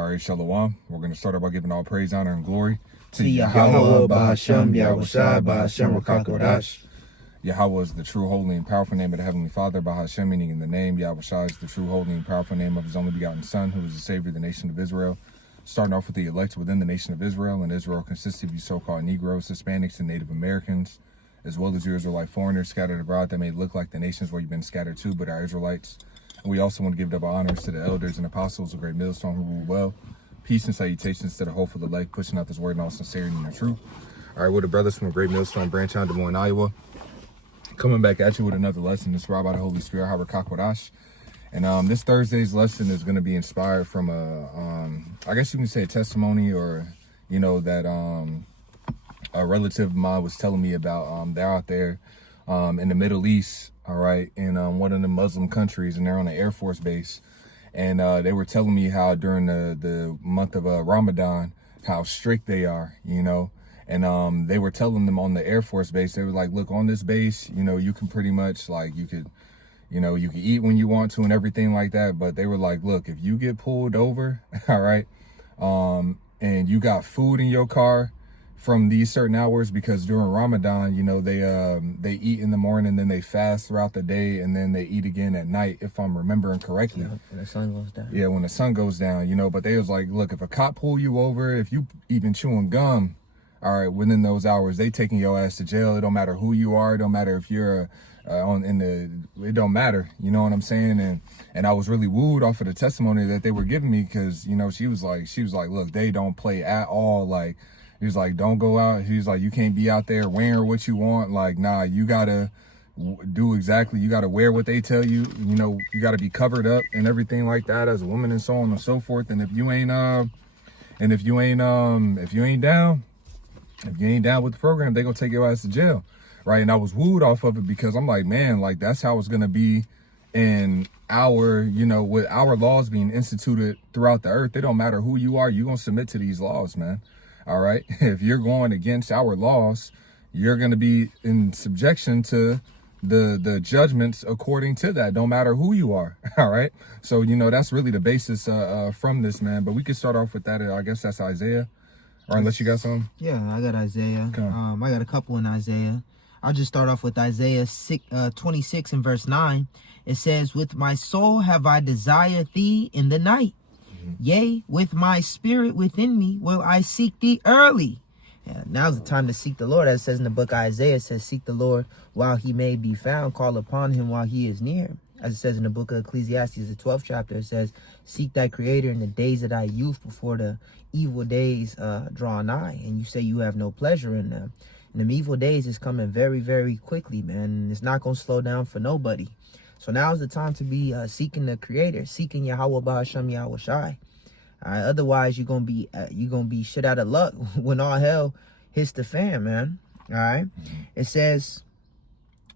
All right, Shalom. We're going to start out by giving all praise, honor, and glory to Yahweh, Ba'Hashem, Yahushai, Ba'Hashem, Rakakodash. Yahweh is the true, holy, and powerful name of the Heavenly Father. Ba'Hashem, meaning in the name. Yahushai is the true, holy, and powerful name of His only begotten Son, who is the Savior of the nation of Israel. Starting off with the elect within the nation of Israel, and Israel consists of you so-called Negroes, Hispanics, and Native Americans, as well as you Israelite foreigners scattered abroad that may look like the nations where you've been scattered to, but are Israelites. And we also want to give double honors to the elders and apostles of Great Millstone who rule well. Peace and salutations to the hope of the elect, pushing out this word in all sincerity and the truth. All right, we're the brothers from the Great Millstone branch out of Des Moines, Iowa. Coming back at you with another lesson inspired by the Holy Spirit, Habakkuk. And this Thursday's lesson is going to be inspired from I guess you can say a testimony, or, you know, that a relative of mine was telling me about. They're out there in the Middle East, all right, in one of the Muslim countries, and they're on an Air Force base. And they were telling me how during the month of Ramadan, how strict they are, you know. And they were telling them on the Air Force base, they were like, look, on this base, you know, you can pretty much, like, you could eat when you want to and everything like that. But they were like, look, if you get pulled over, all right, and you got food in your car from these certain hours, because during Ramadan, you know, they eat in the morning, then they fast throughout the day, and then they eat again at night, if I'm remembering correctly. Yeah, when the sun goes down. Yeah, when the sun goes down, you know. But they was like, look, if a cop pull you over, if you even chewing gum, all right, within those hours, they taking your ass to jail. It don't matter who you are. It don't matter if you're it don't matter. You know what I'm saying? And I was really wooed off of the testimony that they were giving me, because, you know, she was like, look, they don't play at all. Like, he was like, don't go out. He was like, you can't be out there wearing what you want. Like, nah, you gotta do exactly. You gotta wear what they tell you. You know, you gotta be covered up and everything like that as a woman, and so on and so forth. And if you ain't down with the program, they gonna take your ass to jail, right? And I was wooed off of it, because I'm like, man, like, that's how it's gonna be in our, you know, with our laws being instituted throughout the earth. It don't matter who you are, you're gonna submit to these laws, man. All right, if you're going against our laws, you're gonna be in subjection to the judgments according to that, no matter who you are. All right, so, you know, that's really the basis from this, man. But we can start off with that. I guess that's Isaiah. Or unless you got some? Yeah, I got Isaiah. Okay. I got a couple in Isaiah. I'll just start off with Isaiah 26 and verse 9. It says, with my soul have I desired thee in the night. Yea, with my spirit within me will I seek thee early. Yeah, now's the time to seek the Lord. As it says in the book of Isaiah, it says, seek the Lord while he may be found. Call upon him while he is near. As it says in the book of Ecclesiastes, the 12th chapter, it says, seek thy creator in the days of thy youth, before the evil days draw nigh, and you say you have no pleasure in them. And them evil days is coming very, very quickly, man. And it's not going to slow down for nobody. So now is the time to be seeking the creator, seeking Yahweh Ba'Hashem Yahushai. All right, otherwise you're gonna be shit out of luck when all hell hits the fan, man. All right, it says,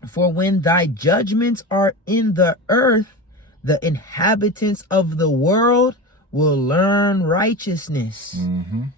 for when thy judgments are in the earth, the inhabitants of the world will learn righteousness. Mm-hmm. Right?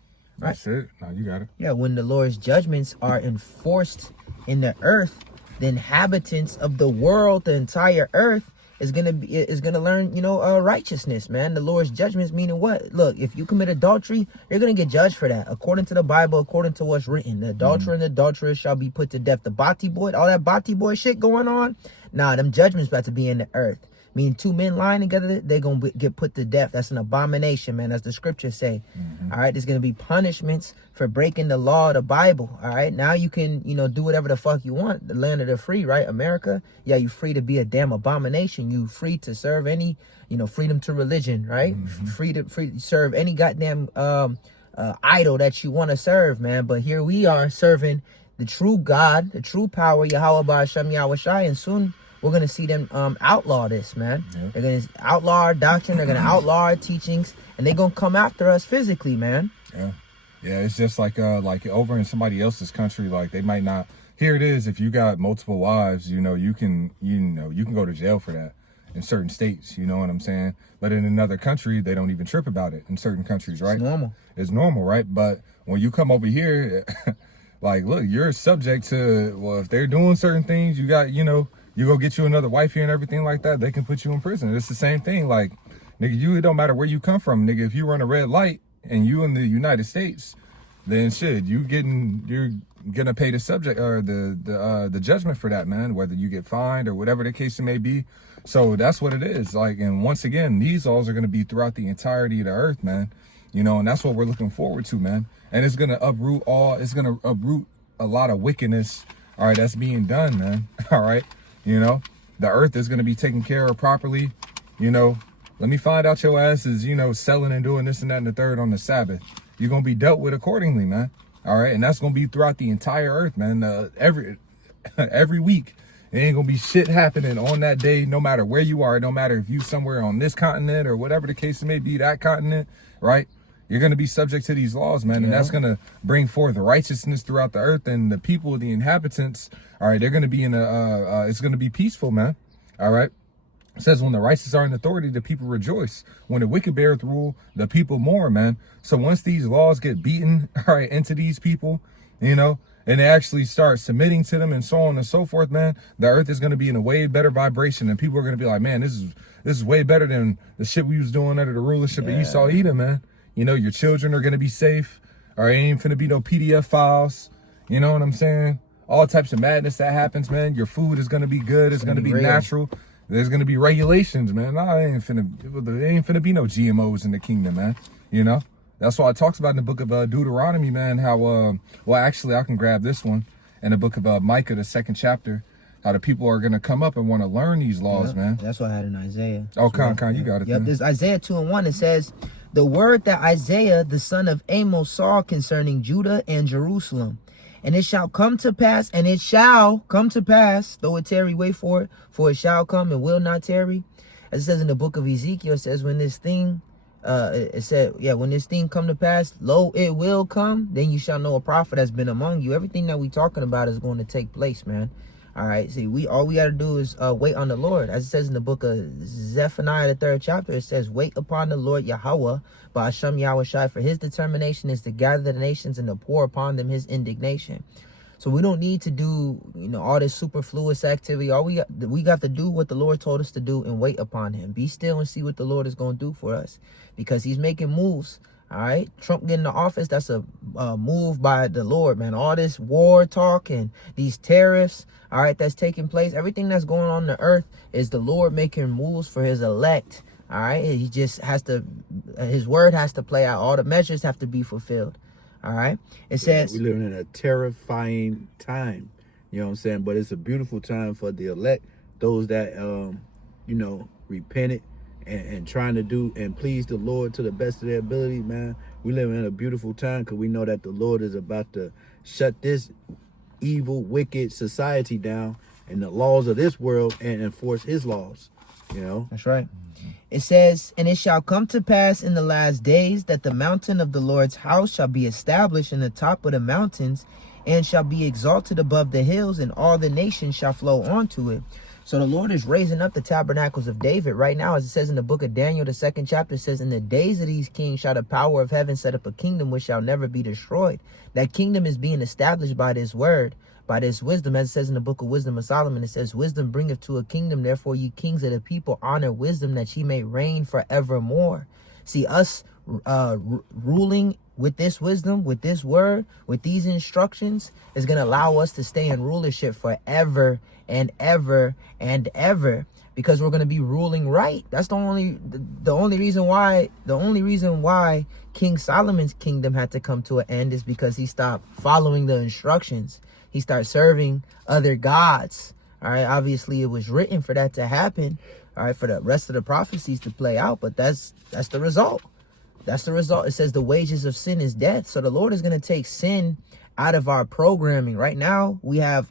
That's it. No, you got it. Yeah, when the Lord's judgments are enforced in the earth, the inhabitants of the world, the entire earth, is gonna learn, you know, righteousness, man. The Lord's judgments meaning what? Look, if you commit adultery, you're gonna get judged for that, according to the Bible, according to what's written. The adulterer and the adulteress shall be put to death. The bati boy, all that bati boy shit going on, nah, them judgments about to be in the earth. Meaning two men lying together, they're going to get put to death. That's an abomination, man, as the scriptures say. All right, there's going to be punishments for breaking the law of the Bible. All right, now you can, you know, do whatever the fuck you want. The land of the free, right? America, yeah, you free to be a damn abomination. You free to serve any, you know, freedom to religion, right? Free to serve any goddamn idol that you want to serve, man. But here we are serving the true God, the true power, Yahweh Ba'Hashem Yahushai, and soon we're going to see them outlaw this, man. Yeah. They're going to outlaw our doctrine. They're going to outlaw our teachings. And they're going to come after us physically, man. Yeah. Yeah, it's just like over in somebody else's country, like, they might not. Here it is. If you got multiple wives, you can go to jail for that in certain states. You know what I'm saying? But in another country, they don't even trip about it in certain countries, right? It's normal, right? But when you come over here, like, look, you're subject to, well, if they're doing certain things, you got, you know, you go get you another wife here and everything like that, they can put you in prison. It's the same thing. Like, Nigga, it don't matter where you come from, nigga. If you run a red light and you in the United States, then shit, you're gonna pay the subject or the judgment for that, man, whether you get fined or whatever the case it may be. So that's what it is. Like, and once again, these laws are gonna be throughout the entirety of the earth, man. You know, and that's what we're looking forward to, man. And it's gonna uproot a lot of wickedness, all right, that's being done, man. All right. You know, the earth is gonna be taken care of properly. You know, let me find out your ass is, you know, selling and doing this and that and the third on the Sabbath. You're going to be dealt with accordingly, man. All right. And that's going to be throughout the entire earth, man. Every week. It ain't going to be shit happening on that day, no matter where you are. No matter if you somewhere on this continent or whatever the case may be, that continent, right? You're going to be subject to these laws, man. And that's going to bring forth righteousness throughout the earth. And the people, the inhabitants, all right, they're going to be it's going to be peaceful, man. All right. It says when the righteous are in authority, the people rejoice. When the wicked beareth rule, the people mourn, man. So once these laws get beaten, all right, into these people, you know, and they actually start submitting to them and so on and so forth, man, the earth is going to be in a way better vibration. And people are going to be like, man, this is way better than the shit we was doing under the rulership of Esau Edom, man. You know, your children are going to be safe. All right, ain't finna be no PDF files. You know what I'm saying? All types of madness that happens, man. Your food is going to be good. It's going to be natural. There's going to be regulations, man. There ain't finna be no GMOs in the kingdom, man. You know, that's why it talks about in the book of Deuteronomy, man, how, well, actually, I can grab this one in the book of Micah, the 2nd chapter, how the people are going to come up and want to learn these laws, man. That's what I had in Isaiah. Oh, you got it. Yep, there's Isaiah 2:1. It says, the word that Isaiah, the son of Amos, saw concerning Judah and Jerusalem. And it shall come to pass, and it shall come to pass, though it tarry, wait for it, for it shall come and will not tarry. As it says in the book of Ezekiel, it says when this thing, when this thing come to pass, lo, it will come, then you shall know a prophet has been among you. Everything that we talking about is going to take place, man. All right, see, all we got to do is wait on the Lord. As it says in the book of Zephaniah, the 3rd chapter, it says, wait upon the Lord Yahweh, by Hashem Yahushai, for his determination is to gather the nations and to pour upon them his indignation. So we don't need to do, you know, all this superfluous activity. All we got to do what the Lord told us to do and wait upon him. Be still and see what the Lord is going to do for us, because he's making moves. All right, Trump getting the office, that's a move by the Lord, man. All this war talk and these tariffs, all right, that's taking place. Everything that's going on the earth is the Lord making moves for his elect. All right, he just has to, his word has to play out. All the measures have to be fulfilled. All right, it says we're living in a terrifying time. You know what I'm saying? But it's a beautiful time for the elect, those that you know, repented and trying to do and please the Lord to the best of their ability, man. We live in a beautiful time because we know that the Lord is about to shut this evil, wicked society down and the laws of this world and enforce his laws. You know, that's right. It says, and it shall come to pass in the last days that the mountain of the Lord's house shall be established in the top of the mountains and shall be exalted above the hills, and all the nations shall flow onto it. So the Lord is raising up the tabernacles of David right now. As it says in the book of Daniel, the 2nd chapter, it says, in the days of these kings shall the power of heaven set up a kingdom which shall never be destroyed. That kingdom is being established by this word, by this wisdom. As it says in the book of Wisdom of Solomon, it says, wisdom bringeth to a kingdom. Therefore, ye kings of the people, honor wisdom, that ye may reign forevermore. See, us ruling with this wisdom, with this word, with these instructions, is going to allow us to stay in rulership forever and ever and ever, because we're going to be ruling right. That's the only reason why King Solomon's kingdom had to come to an end, is because he stopped following the instructions. He started serving other gods. All right, obviously it was written for that to happen, all right, for the rest of the prophecies to play out, but that's the result. That's the result. It says the wages of sin is death. So the Lord is going to take sin out of our programming. Right now, we're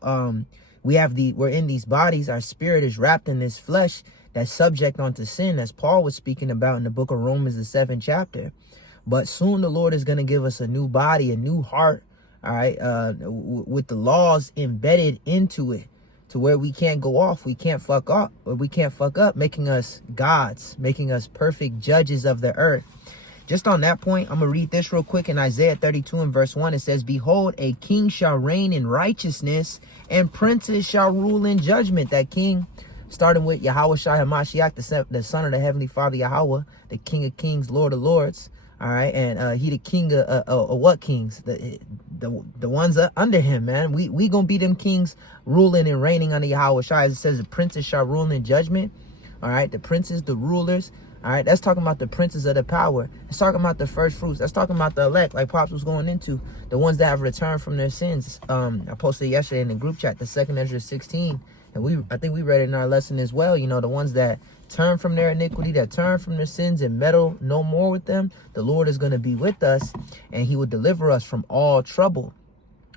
in these bodies. Our spirit is wrapped in this flesh that's subject unto sin, as Paul was speaking about in the book of Romans, the 7th chapter. But soon the Lord is going to give us a new body, a new heart, all right, with the laws embedded into it, to where we can't go off, we can't fuck up, making us gods, making us perfect judges of the earth. Just on that point, I'm going to read this real quick in Isaiah 32 and verse 1. It says, behold, a king shall reign in righteousness, and princes shall rule in judgment. That King starting with Yahweh Shai HaMashiach, the son of the Heavenly Father Yahweh, the King of Kings, Lord of Lords. All right, and he the king of what kings? The ones under him, man. We gonna be them kings ruling and reigning under Yahweh Shai. As it says, the princes shall rule in judgment. All right, the princes, the rulers. All right, that's talking about the princes of the power. It's talking about the first fruits. That's talking about the elect, like Pops was going into, the ones that have returned from their sins. I posted yesterday in the group chat, the 2nd Ezra 16, and I think we read it in our lesson as well. You know, the ones that turn from their iniquity, that turn from their sins and meddle no more with them. The Lord is going to be with us, and he will deliver us from all trouble.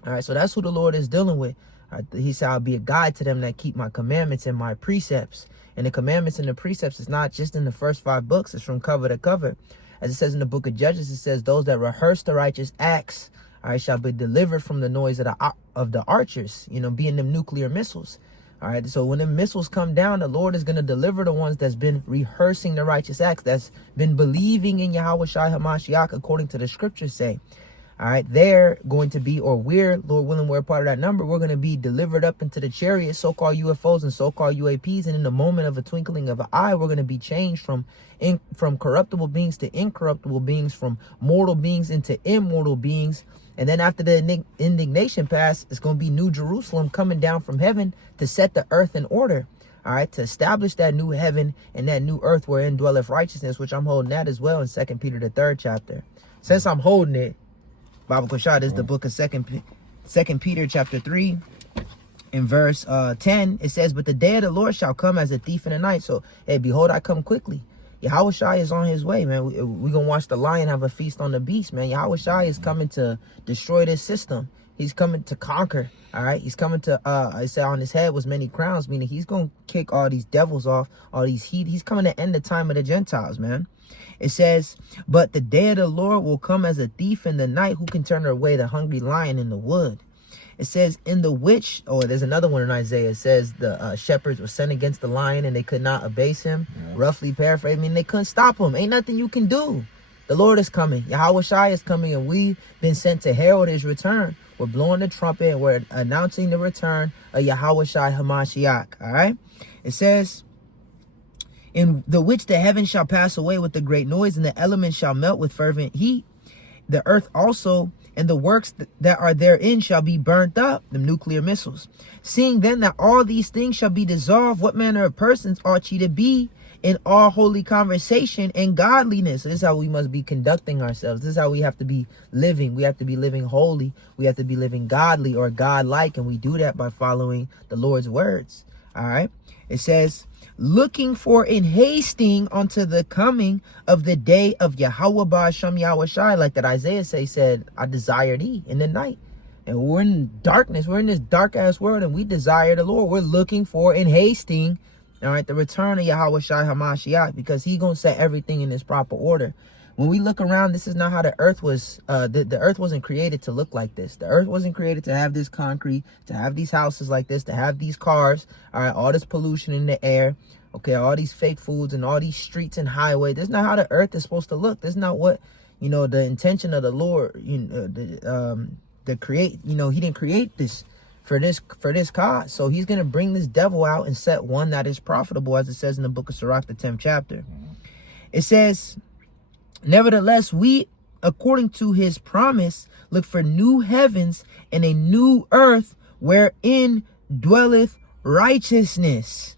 All right, so that's who the Lord is dealing with. He said, I'll be a guide to them that keep my commandments and my precepts. And the commandments and the precepts is not just in the first 5 books. It's from cover to cover. As it says in the book of Judges, it says, those that rehearse the righteous acts, all right, shall be delivered from the noise of the archers, you know, being them nuclear missiles. All right, so when the missiles come down, the Lord is going to deliver the ones that's been rehearsing the righteous acts, that's been believing in Yahweh Shai HaMashiach, according to the scriptures say. All right, they're going to be, or we're, Lord willing, we're part of that number. We're going to be delivered up into the chariots, so-called UFOs and so-called UAPs. And in the moment of a twinkling of an eye, we're going to be changed from corruptible beings to incorruptible beings, from mortal beings into immortal beings. And then after the indignation pass, it's going to be New Jerusalem coming down from heaven to set the earth in order. All right, to establish that new heaven and that new earth wherein dwelleth righteousness, which I'm holding that as well in 2 Peter, the 3rd chapter. Since I'm holding it, Baba Kushad is the book of Second Peter chapter 3 in verse 10. It says, but the day of the Lord shall come as a thief in the night. So, hey, behold, I come quickly. Yahweh Shai is on his way, man. We're going to watch the lion have a feast on the beast, man. Yahweh Shai is coming to destroy this system. He's coming to conquer, all right? He's coming to, I said on his head was many crowns, meaning he's going to kick all these devils off, all these heat. He's coming to end the time of the Gentiles, man. It says, but the day of the Lord will come as a thief in the night. Who can turn away the hungry lion in the wood? It says, in the which, there's another one in Isaiah. It says the shepherds were sent against the lion and they could not abase him. Yeah. Roughly paraphrased, I mean, they couldn't stop him. Ain't nothing you can do. The Lord is coming. Yahweh Shai is coming, and we've been sent to herald his return. We're blowing the trumpet and we're announcing the return of Yahweh Shai HaMashiach. All right. It says, in the which the heavens shall pass away with a great noise, and the elements shall melt with fervent heat. The earth also and the works that are therein shall be burnt up, the nuclear missiles. Seeing then that all these things shall be dissolved, what manner of persons ought ye to be in all holy conversation and godliness? So this is how we must be conducting ourselves. This is how we have to be living. We have to be living holy. We have to be living godly or godlike, and we do that by following the Lord's words. All right. It says, looking for and hasting unto the coming of the day of Yahweh Ba'ashem Yahweh Shai, like that Isaiah said, I desire thee in the night. And we're in darkness. We're in this dark ass world, and we desire the Lord. We're looking for and hasting, all right, the return of Yahweh Shai HaMashiach, because he's going to set everything in its proper order. When we look around, this is not how the earth was. The earth wasn't created to look like this. The earth wasn't created to have this concrete, to have these houses like this, to have these cars, all right, all this pollution in the air, okay, all these fake foods and all these streets and highways. That's not how the earth is supposed to look. That's not what, you know, the intention of the Lord, you know, the create, you know, he didn't create this for this cause. So he's going to bring this devil out and set one that is profitable, as it says in the book of Sirach, the 10th chapter. It says, nevertheless, we, according to his promise, look for new heavens and a new earth wherein dwelleth righteousness.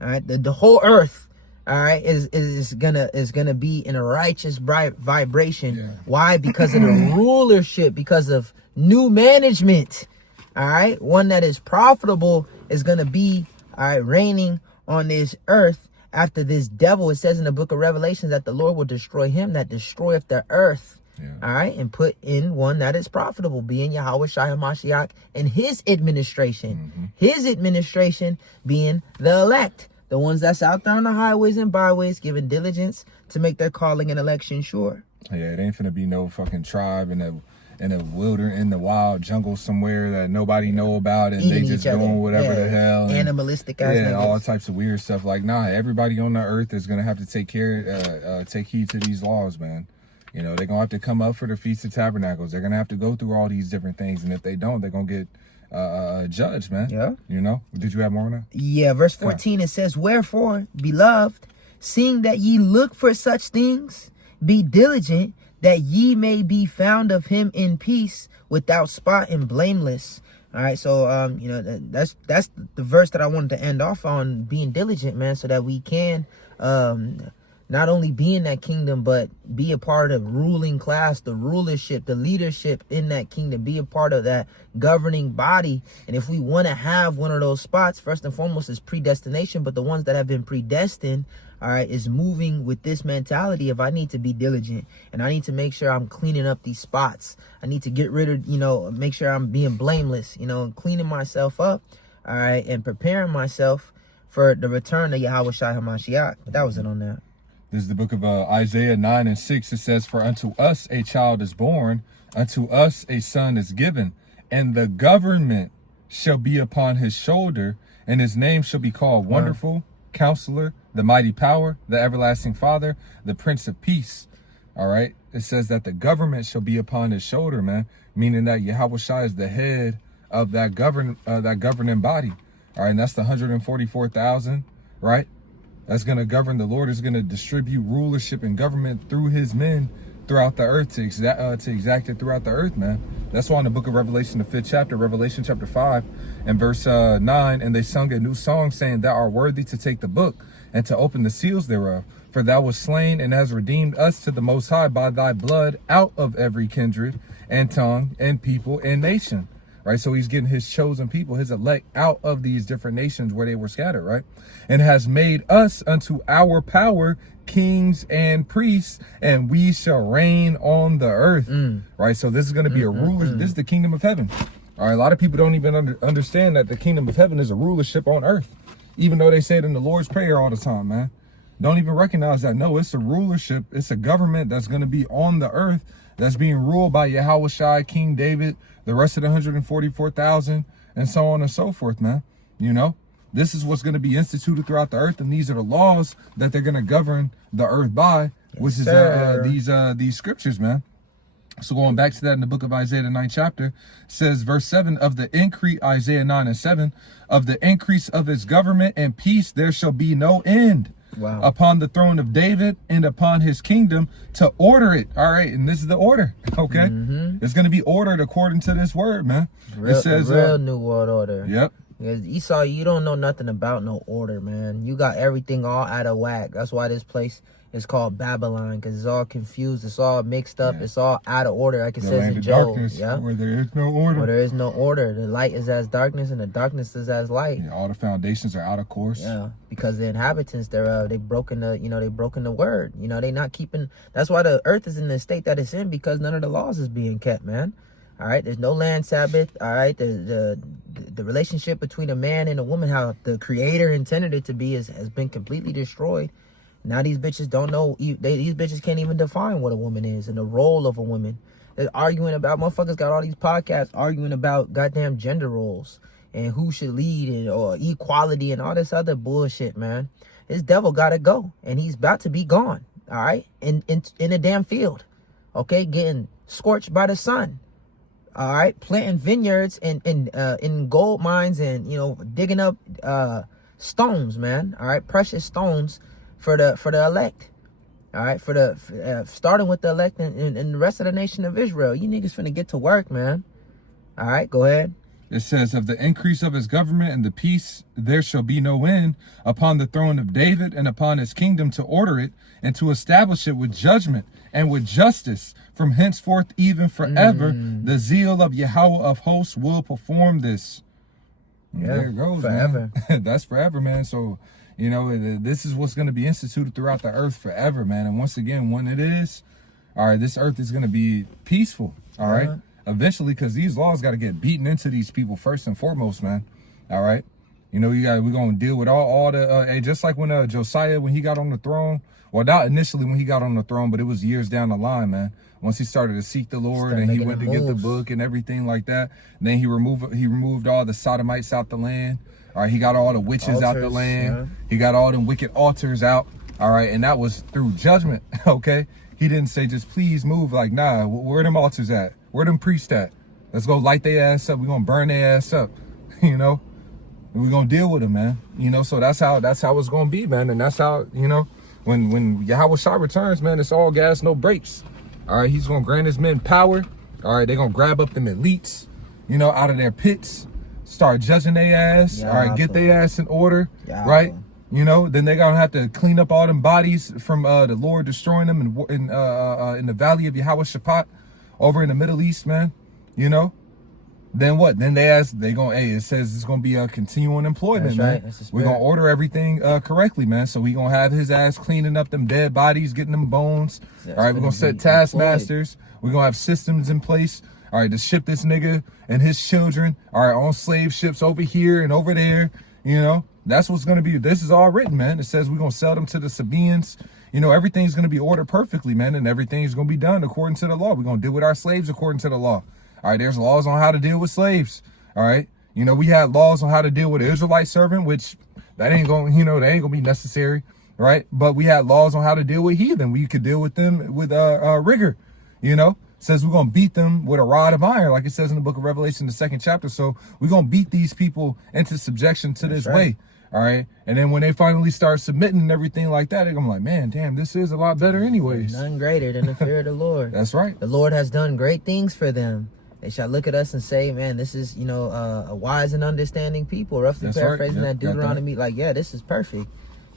All right, the whole earth, all right, is gonna be in a righteous vibration. Yeah. Why? Because of the rulership, because of new management. All right, one that is profitable is gonna be, all right, reigning on this earth. After this devil, it says in the book of Revelations that the Lord will destroy him that destroyeth the earth. Yeah. All right, and put in one that is profitable, being Yahweh Shai HaMashiach and his administration. Mm-hmm. His administration being the elect, the ones that's out there on the highways and byways, giving diligence to make their calling and election sure. Yeah, it ain't finna be no fucking tribe in the wild jungle somewhere that nobody know about, and they just doing whatever the hell. Animalistic ass niggas. All types of weird stuff. Like, nah, everybody on the earth is gonna have to take heed to these laws, man. You know, they're gonna have to come up for the Feast of Tabernacles. They're gonna have to go through all these different things, and if they don't, they're gonna get judge, man. Yeah. You know, did you have more on that? Yeah, verse 14, it says, "Wherefore, beloved, seeing that ye look for such things, be diligent that ye may be found of him in peace, without spot and blameless." All right, so you know, that's the verse that I wanted to end off on, being diligent, man, so that we can not only be in that kingdom, but be a part of the ruling class, the rulership, the leadership in that kingdom, be a part of that governing body. And if we want to have one of those spots, first and foremost is predestination, but the ones that have been predestined, all right, is moving with this mentality of I need to be diligent and I need to make sure I'm cleaning up these spots. I need to get rid of, you know, make sure I'm being blameless, you know, and cleaning myself up, all right, and preparing myself for the return of Yahweh Shai HaMashiach. But that was it on that. This is the book of Isaiah 9:6. It says, "For unto us a child is born, unto us a son is given, and the government shall be upon his shoulder, and his name shall be called Wonderful, Counselor, the Mighty Power, the Everlasting Father, the Prince of Peace." All right. It says that the government shall be upon his shoulder, man, meaning that Yahweh Shai is the head of that governing body. All right. And that's the 144,000, right? That's going to govern. The Lord is going to distribute rulership and government through his men throughout the earth to exact it throughout the earth, man. That's why in the book of Revelation, the 5th chapter, Revelation chapter 5 and verse 9, "And they sung a new song saying, Thou art worthy to take the book and to open the seals thereof. For thou wast slain and hast redeemed us to the Most High by thy blood out of every kindred and tongue and people and nation." Right, so he's getting his chosen people, his elect, out of these different nations where they were scattered, right? "And has made us unto our power kings and priests, and we shall reign on the earth." Right, so this is going to be a ruler. This is the kingdom of heaven. All right, a lot of people don't even understand that the kingdom of heaven is a rulership on earth, even though they say it in the Lord's Prayer all the time, man. Don't even recognize that. No, it's a rulership. It's a government that's going to be on the earth, that's being ruled by Yahweh Shai, King David, the rest of the 144,000, and so on and so forth, man. You know, this is what's going to be instituted throughout the earth, and these are the laws that they're going to govern the earth by, which is these scriptures, man. So going back to that in the book of Isaiah, the 9th chapter, says verse 7, "Of the increase," Isaiah 9:7, "of the increase of his government and peace there shall be no end. Wow. Upon the throne of David and upon his kingdom, to order it." All right, and this is the order, okay? It's going to be ordered according to this word, man. Real, it says, real new world order. Yep. Because Esau, you don't know nothing about no order, man. You got everything all out of whack. That's why this place is called Babylon, because it's all confused. It's all mixed up. Yeah. It's all out of order, like it The says land in of Job. darkness, Yeah. where there is no order. Where there is no order. The light is as darkness, and the darkness is as light. Yeah, all the foundations are out of course. Yeah, because the inhabitants thereof, they've broken the word. You know, they not keeping. That's why the earth is in the state that it's in, because none of the laws is being kept, man. All right, there's no land Sabbath. All right, the relationship between a man and a woman, how the Creator intended it to be, has been completely destroyed. Now these bitches don't know. These bitches can't even define what a woman is and the role of a woman. They're arguing about, motherfuckers got all these podcasts arguing about goddamn gender roles and who should lead and or equality and all this other bullshit, man. This devil gotta go, and he's about to be gone. All right, in a damn field, okay, getting scorched by the sun. All right, planting vineyards and in gold mines, and digging up stones, man. All right, precious stones for the elect. All right, starting with the elect and the rest of the nation of Israel. You niggas finna get to work, man. All right, go ahead. It says, "Of the increase of his government and the peace there shall be no end, upon the throne of David and upon his kingdom, to order it and to establish it with judgment and with justice from henceforth even forever. The zeal of Yahweh of hosts will perform this." Yeah, there it goes, forever. man. That's forever, man. So, this is what's going to be instituted throughout the earth forever, man. And once again, when it is, all right, this earth is going to be peaceful, all right? Eventually, because these laws got to get beaten into these people first and foremost, man. All right, we're gonna deal with all the just like when Josiah, when he got on the throne. Well, not initially when he got on the throne, but it was years down the line, man. Once he started to seek the Lord and he went to get the book and everything like that, and then he removed all the sodomites out the land. All right, he got all the witches out the land. Yeah. He got all them wicked altars out. All right, and that was through judgment. Okay, he didn't say just please move. Like, nah, where them altars at? Where them priests at? Let's go light their ass up. We're gonna burn their ass up, you know. And we're gonna deal with them, man. You know, so that's how it's gonna be, man. And that's how, you know, when Yahweh Shah returns, man, it's all gas, no brakes. All right, he's gonna grant his men power. All right, they're gonna grab up them elites, you know, out of their pits, start judging their ass. Yeah, all right, get their ass in order, yeah, right? You know, then they're gonna have to clean up all them bodies from the Lord destroying them in the valley of Yahweh Shaphat over in the Middle East, man. You know, then what? Then it says it's gonna be a continuing employment, That's man. right. That's the We're spirit. gonna order everything correctly, man. So we gonna have his ass cleaning up them dead bodies, getting them bones. That's all right, we're gonna gonna set be taskmasters. We're gonna have systems in place. All right, to ship this nigga and his children, all right, on slave ships over here and over there. You know, that's what's gonna be. This is all written, man. It says we're gonna sell them to the Sabaeans. You know, everything's gonna be ordered perfectly, man, and everything's gonna be done according to the law. We're gonna deal with our slaves according to the law. All right, there's laws on how to deal with slaves. All right, you know, we had laws on how to deal with an Israelite servant, which that ain't gonna be necessary, right? But we had laws on how to deal with heathen. We could deal with them with rigor. You know, it says we're gonna beat them with a rod of iron, like it says in the book of Revelation, the 2nd chapter. So we're gonna beat these people into subjection to this way. All right, and then when they finally start submitting and everything like that, they're gonna be like, man, damn, this is a lot better, anyways. None greater than the fear of the Lord. That's right. The Lord has done great things for them. They shall look at us and say, man, this is, you know, a wise and understanding people. Roughly That's paraphrasing right. that Deuteronomy, like, yeah, this is perfect.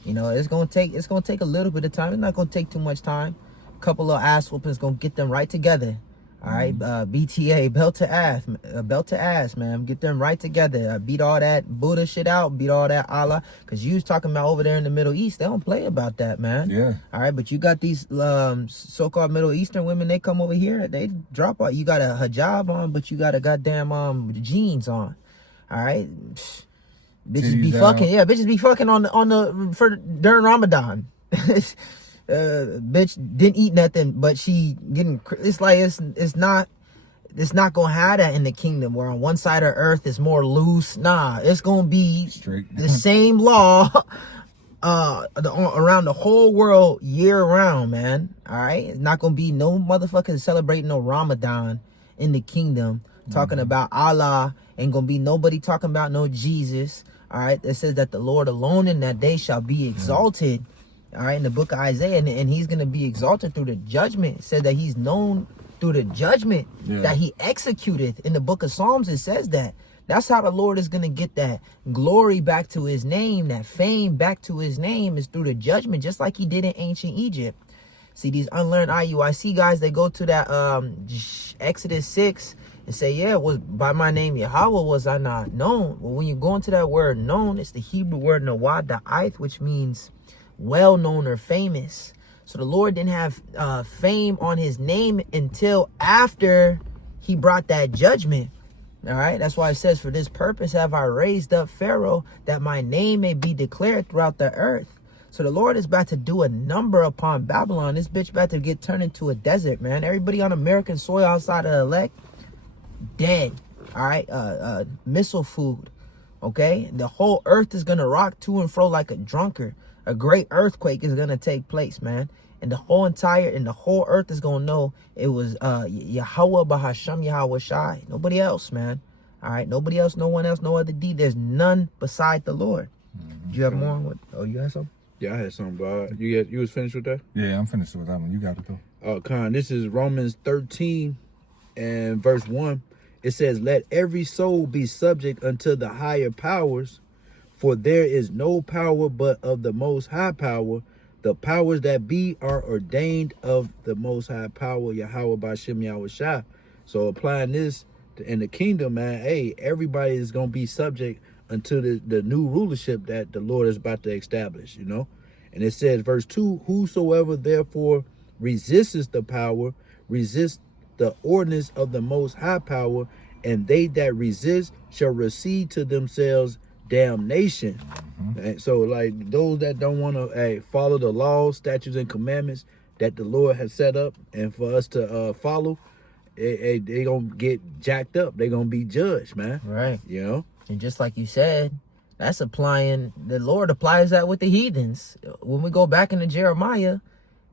You know, it's gonna take a little bit of time. It's not gonna take too much time. A couple of ass whoopings gonna get them right together. All right, BTA, belt to ass, man. Get them right together. Beat all that Buddha shit out. Beat all that Allah. Because you was talking about over there in the Middle East. They don't play about that, man. Yeah. All right, but you got these so-called Middle Eastern women. They come over here. They drop out. You got a hijab on, but you got a goddamn jeans on. All right. Bitches be Titties fucking. out. Yeah, bitches be fucking during Ramadan. Bitch didn't eat nothing, but she getting. It's like it's not gonna have that in the kingdom where on one side of earth is more loose. Nah, it's gonna be Strict. the same law around the whole world year round, man. All right, it's not gonna be no motherfuckers celebrating no Ramadan in the kingdom talking about Allah. Ain't gonna be nobody talking about no Jesus. All right, it says that the Lord alone in that day shall be exalted. All right, in the book of Isaiah, and he's going to be exalted through the judgment. It said that he's known through the judgment that he executeth. In the book of Psalms, it says that. That's how the Lord is going to get that glory back to his name, that fame back to his name is through the judgment, just like he did in ancient Egypt. See, these unlearned IUIC guys, they go to that Exodus 6 and say, yeah, it was by my name Yahweh was I not known. Well, when you go into that word known, it's the Hebrew word nawad da'ith, which means well known or famous. So the Lord didn't have fame on his name until after he brought that judgment. All right, that's why it says, for this purpose have I raised up Pharaoh, that my name may be declared throughout the earth. So the Lord is about to do a number upon Babylon. This bitch about to get turned into a desert, man. Everybody on American soil outside of the elect, dead. All right, missile food. Okay, the whole earth is gonna rock to and fro like a drunkard. A great earthquake is gonna take place, man, and the whole earth is gonna know it was Yahweh Bahasham Yahweh Shai. Nobody else, man. All right, nobody else, no one else, no other deed. There's none beside the Lord. Do you have more? What? Oh, you have something? Yeah, I had something, bro. You was finished with that? Yeah, I'm finished with that one. You got it though. Khan, this is Romans 13 and verse 1. It says, let every soul be subject unto the higher powers, for there is no power but of the most high power. The powers that be are ordained of the most high power, Yahweh Bashem Yahweh Shah. So applying this in the kingdom, man, hey, everybody is going to be subject unto the new rulership that the Lord is about to establish, you know. And it says, verse 2, whosoever therefore resists the power, resists the ordinance of the most high power, and they that resist shall receive to themselves damnation. And so, like, those that don't want to follow the laws, statutes, and commandments that the Lord has set up, and for us to follow, they gonna get jacked up. They gonna be judged, man. Right. You know. And just like you said, the Lord applies that with the heathens. When we go back into Jeremiah,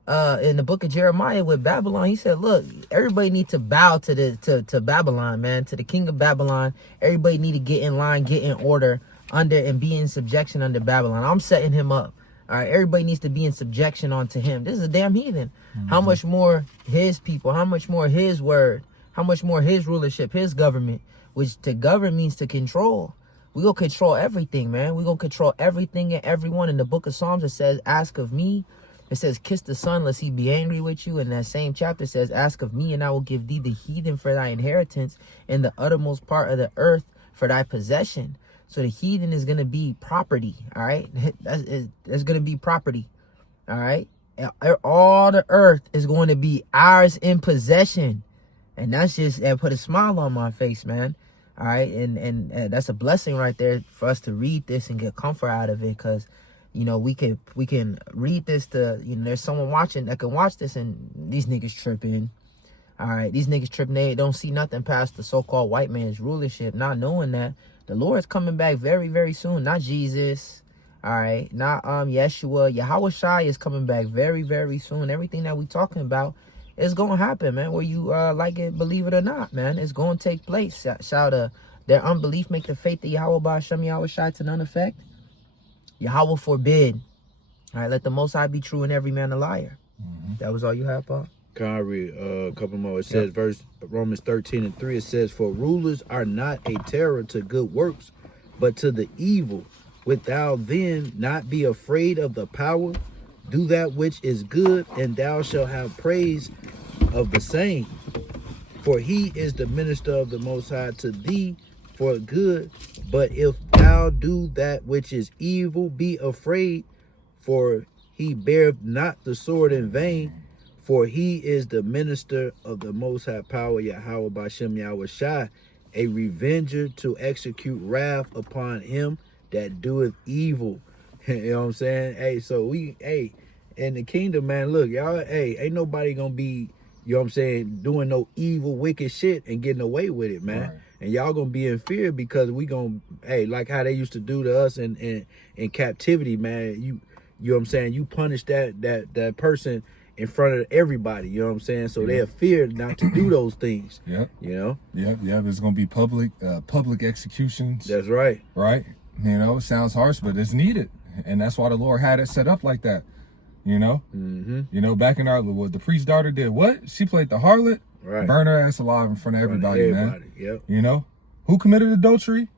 in the book of Jeremiah with Babylon, he said, look, everybody need to bow to Babylon, man, to the king of Babylon. Everybody need to get in line, get in order under and be in subjection under Babylon. I'm setting him up. All right, everybody needs to be in subjection onto him. This is a damn heathen. How much more his people, how much more his word, how much more his rulership, his government, which to govern means to control. We gonna control everything, man. We gonna control everything and everyone. In the book of Psalms, it says, ask of me. It says, kiss the son, lest he be angry with you. And that same chapter says, ask of me, and I will give thee the heathen for thy inheritance, and the uttermost part of the earth for thy possession. So the heathen is going to be property, all right? That's going to be property, all right? All the earth is going to be ours in possession. And that's just, that put a smile on my face, man. All right, and that's a blessing right there for us to read this and get comfort out of it, because, you know, we can read this to, you know, there's someone watching that can watch this and these niggas tripping. All right, these niggas tripping. They don't see nothing past the so-called white man's rulership, not knowing that the Lord's coming back very, very soon. Not Jesus, all right, not Yeshua. Yahweh Shai is coming back very, very soon. Everything that we talking about is gonna happen, man. Whether you like it, believe it or not, man, it's gonna take place. Shall their unbelief make the faith of Yahweh Ba'ashem Yahweh Shai to none effect? Yahweh forbid. All right, let the Most High be true and every man a liar. That was all you had, Paul? Can I read a couple more? It says, verse Romans 13:3, it says, for rulers are not a terror to good works, but to the evil. Wilt thou then not be afraid of the power? Do that which is good, and thou shalt have praise of the same. For he is the minister of the Most High to thee for good. But if thou do that which is evil, be afraid, for he beareth not the sword in vain. For he is the minister of the Most High power, Yahweh Ba'ashem Yahweh Shai, a revenger to execute wrath upon him that doeth evil. You know what I'm saying? Hey, so in the kingdom, man, look, y'all, ain't nobody gonna be, you know what I'm saying, doing no evil, wicked shit and getting away with it, man. Right. And y'all gonna be in fear because we gonna, like how they used to do to us in captivity, man. You know what I'm saying? You punish that person in front of everybody, you know what I'm saying? So they're feared not to do those things. Yep. You know? Yep. There's gonna be public executions. That's right. Right. You know, it sounds harsh, but it's needed. And that's why the Lord had it set up like that. You know? You know, back in what the priest's daughter did, what? She played the harlot, right? Burn her ass alive in front of everybody, man. Yep. You know? Who committed adultery?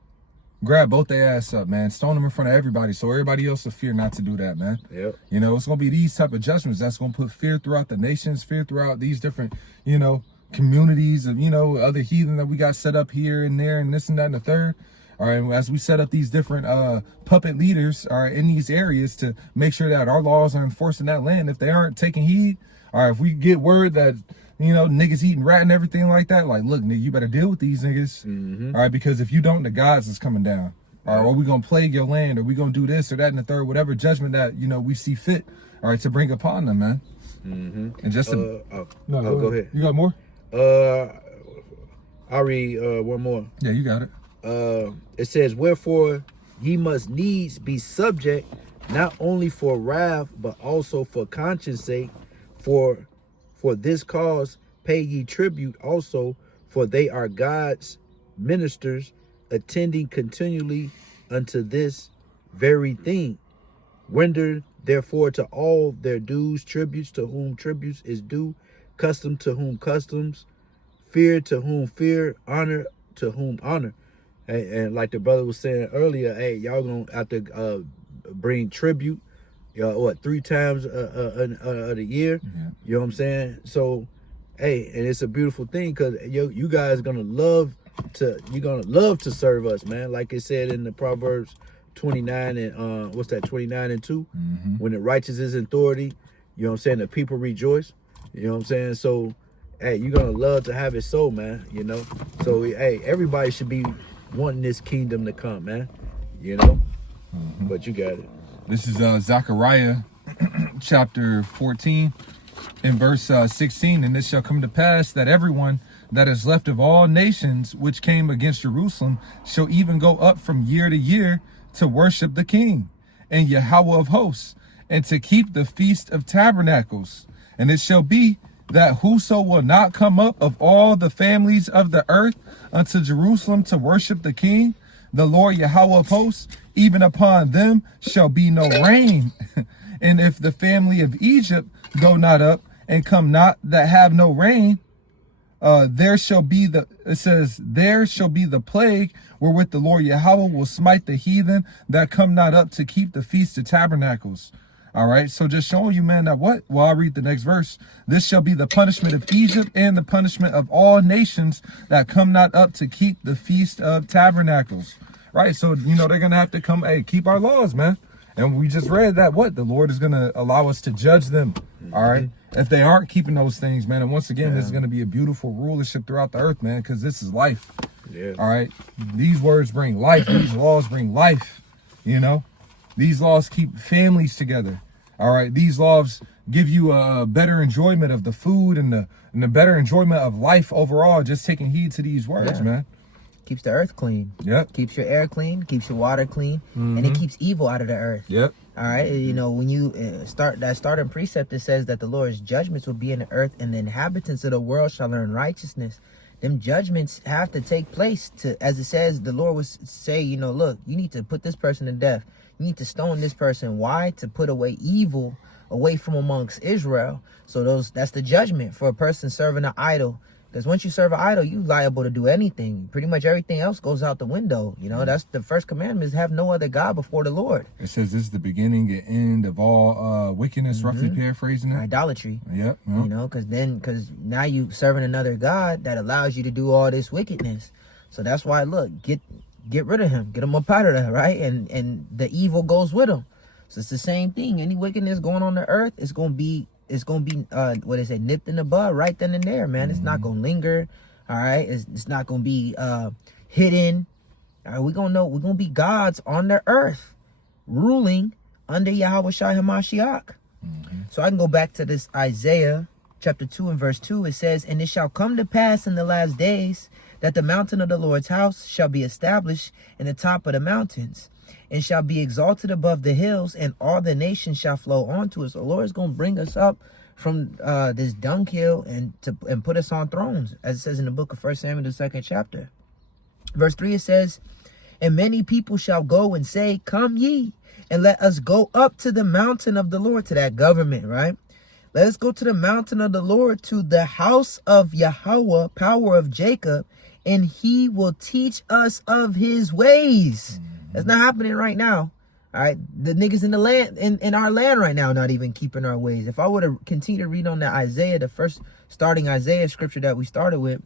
Grab both their ass up, man. Stone them in front of everybody so everybody else will fear not to do that, man. Yep. You know, it's going to be these type of judgments that's going to put fear throughout the nations, fear throughout these different, you know, communities of, you know, other heathen that we got set up here and there and this and that and the third. All right, as we set up these different puppet leaders in these areas to make sure that our laws are enforced in that land. If they aren't taking heed, all right, if we get word that, you know, niggas eating rat and everything like that, like, look, nigga, you better deal with these niggas. All right, because if you don't, the gods is coming down. All right, or we gonna plague your land, or we gonna do this or that and the third, whatever judgment that, you know, we see fit, all right, to bring upon them, man. And just to, go ahead. You got more? I'll read one more. Yeah, you got it. It says, wherefore ye must needs be subject, not only for wrath, but also for conscience sake. For this cause pay ye tribute also, for they are God's ministers, attending continually unto this very thing. Render therefore to all their dues, tributes to whom tributes is due, custom to whom customs, fear to whom fear, honor to whom honor. And like the brother was saying earlier, y'all gonna have to bring tribute, 3 times a year. You know what I'm saying? So, and it's a beautiful thing because you guys gonna love to serve us, man. Like it said in the Proverbs 29 and 29:2, when the righteous is in authority, you know what I'm saying, the people rejoice. You know what I'm saying? So, you're gonna love to have it so, man. You know, so everybody should be wanting this kingdom to come, man. You know, but you got it. This is Zechariah chapter 14 in verse 16. And this shall come to pass that everyone that is left of all nations which came against Jerusalem shall even go up from year to year to worship the King and Yahweh of hosts, and to keep the Feast of Tabernacles, And it shall be that whoso will not come up of all the families of the earth unto Jerusalem to worship the King, the Lord Yahweh of hosts, even upon them shall be no rain. And if the family of Egypt go not up and come not that have no rain, there shall be the plague wherewith the Lord Yahweh will smite the heathen that come not up to keep the feast of tabernacles. All right, so just showing you, man, that what? Well, I'll read the next verse. This shall be the punishment of Egypt and the punishment of all nations that come not up to keep the feast of tabernacles. Right, so, they're going to have to come, hey, keep our laws, man. And we just read that what? The Lord is going to allow us to judge them, all right? If they aren't keeping those things, man. And once again, this is going to be a beautiful rulership throughout the earth, man, because this is life. Yeah. All right? These words bring life. These laws bring life, These laws keep families together, all right? These laws give you a better enjoyment of the food and the better enjoyment of life overall, just taking heed to these words, man. Keeps the earth clean. Yep. Keeps your air clean. Keeps your water clean. And it keeps evil out of the earth. Yep. All right. When you starting precept, it says that the Lord's judgments will be in the earth, and the inhabitants of the world shall learn righteousness. Them judgments have to take place as it says, the Lord would say, look, you need to put this person to death. You need to stone this person. Why? To put away evil away from amongst Israel. So that's the judgment for a person serving an idol. Because once you serve an idol, you liable to do anything. Pretty much everything else goes out the window. That's the first commandment, is have no other God before the Lord. It says this is the beginning and end of all wickedness, roughly paraphrasing it. Idolatry. Yep. Because now you serving another God that allows you to do all this wickedness. So that's why, look, get rid of him. Get him up out of there, right? And the evil goes with him. So it's the same thing. Any wickedness going on the earth is going to be nipped in the bud right then and there, man. It's not gonna linger. All right, it's not gonna be hidden. All right, we're gonna be gods on the earth, ruling under Yahweh Shai HaMashiach. So I can go back to this Isaiah chapter 2 and verse 2. It says, "And it shall come to pass in the last days that the mountain of the Lord's house shall be established in the top of the mountains, and shall be exalted above the hills, and all the nations shall flow onto it." So the Lord is going to bring us up from this dunghill and put us on thrones, as it says in the book of 1 Samuel, the 2nd chapter. Verse 3, it says, "And many people shall go and say, Come ye, and let us go up to the mountain of the Lord," to that government, right? "Let us go to the mountain of the Lord, to the house of Yahweh, power of Jacob, and he will teach us of his ways." That's not happening right now. All right, the niggas in the land, in our land right now, not even keeping our ways. If I were to continue to read on that Isaiah, the first starting Isaiah scripture that we started with,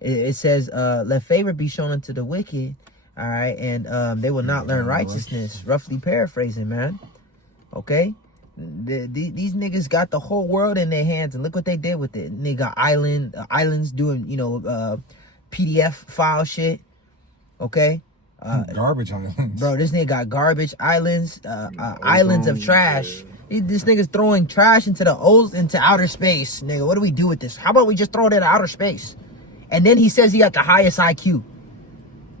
it says, "Let favor be shown unto the wicked." All right, and they will not learn righteousness. Roughly paraphrasing, man. Okay, these niggas got the whole world in their hands, and look what they did with it. They got islands doing, PDF file shit. Okay. Garbage islands. Bro, this nigga got garbage islands, islands of trash. This nigga's throwing trash into outer space. Nigga, what do we do with this? How about we just throw it into outer space? And then he says he got the highest IQ.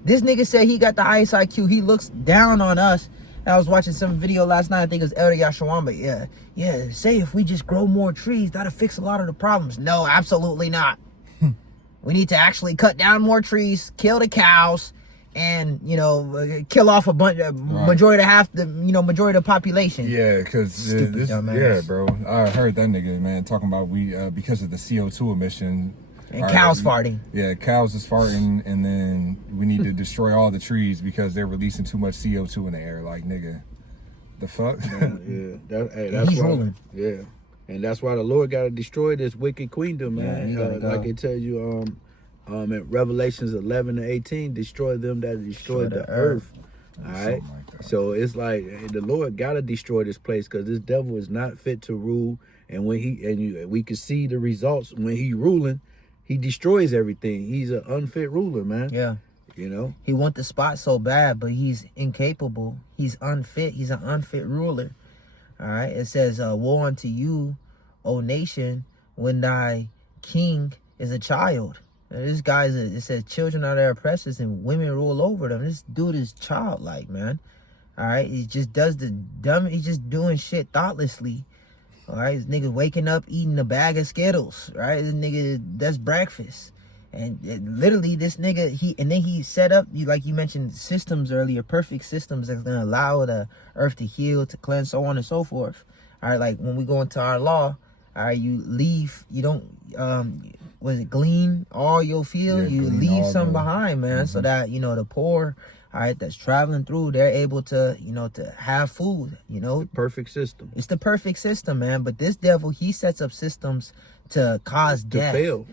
This nigga said he got the highest IQ. He looks down on us. I was watching some video last night. I think it was Elder Yashawamba. Yeah. Say if we just grow more trees, that'll fix a lot of the problems. No, absolutely not. We need to actually cut down more trees, kill the cows, and kill off majority of the population. Yeah, because yeah, bro, I heard that nigga, man, talking about because of the CO2 emission and cows farting. Yeah, cows is farting, and then we need to destroy all the trees because they're releasing too much CO2 in the air. Like, nigga, the fuck? That's he's why, ruling. Yeah, and that's why the Lord got to destroy this wicked queendom, man. Like it tells you, in Revelations 11-18, destroy them that destroy the earth. All right. Like so it's like the Lord gotta destroy this place because this devil is not fit to rule. And when we can see the results when he ruling, he destroys everything. He's an unfit ruler, man. Yeah. He want the spot so bad, but he's incapable. He's unfit. He's an unfit ruler. All right. It says, "Woe unto you, O nation, when thy king is a child." This guy it says children are their oppressors and women rule over them. This dude is childlike, man. All right, he just does he's just doing shit thoughtlessly. All right, this nigga waking up eating a bag of Skittles. Right, this nigga that's breakfast. And literally, this nigga, he set up, like you mentioned, systems earlier, perfect systems that's gonna allow the earth to heal, to cleanse, so on and so forth. All right, like when we go into our law, all right, you don't, glean all your field? Yeah, you glean leave all some the- behind, man, so that, the poor, all right, that's traveling through, they're able to, to have food, Perfect system. It's the perfect system, man. But this devil, he sets up systems to cause To death. fail.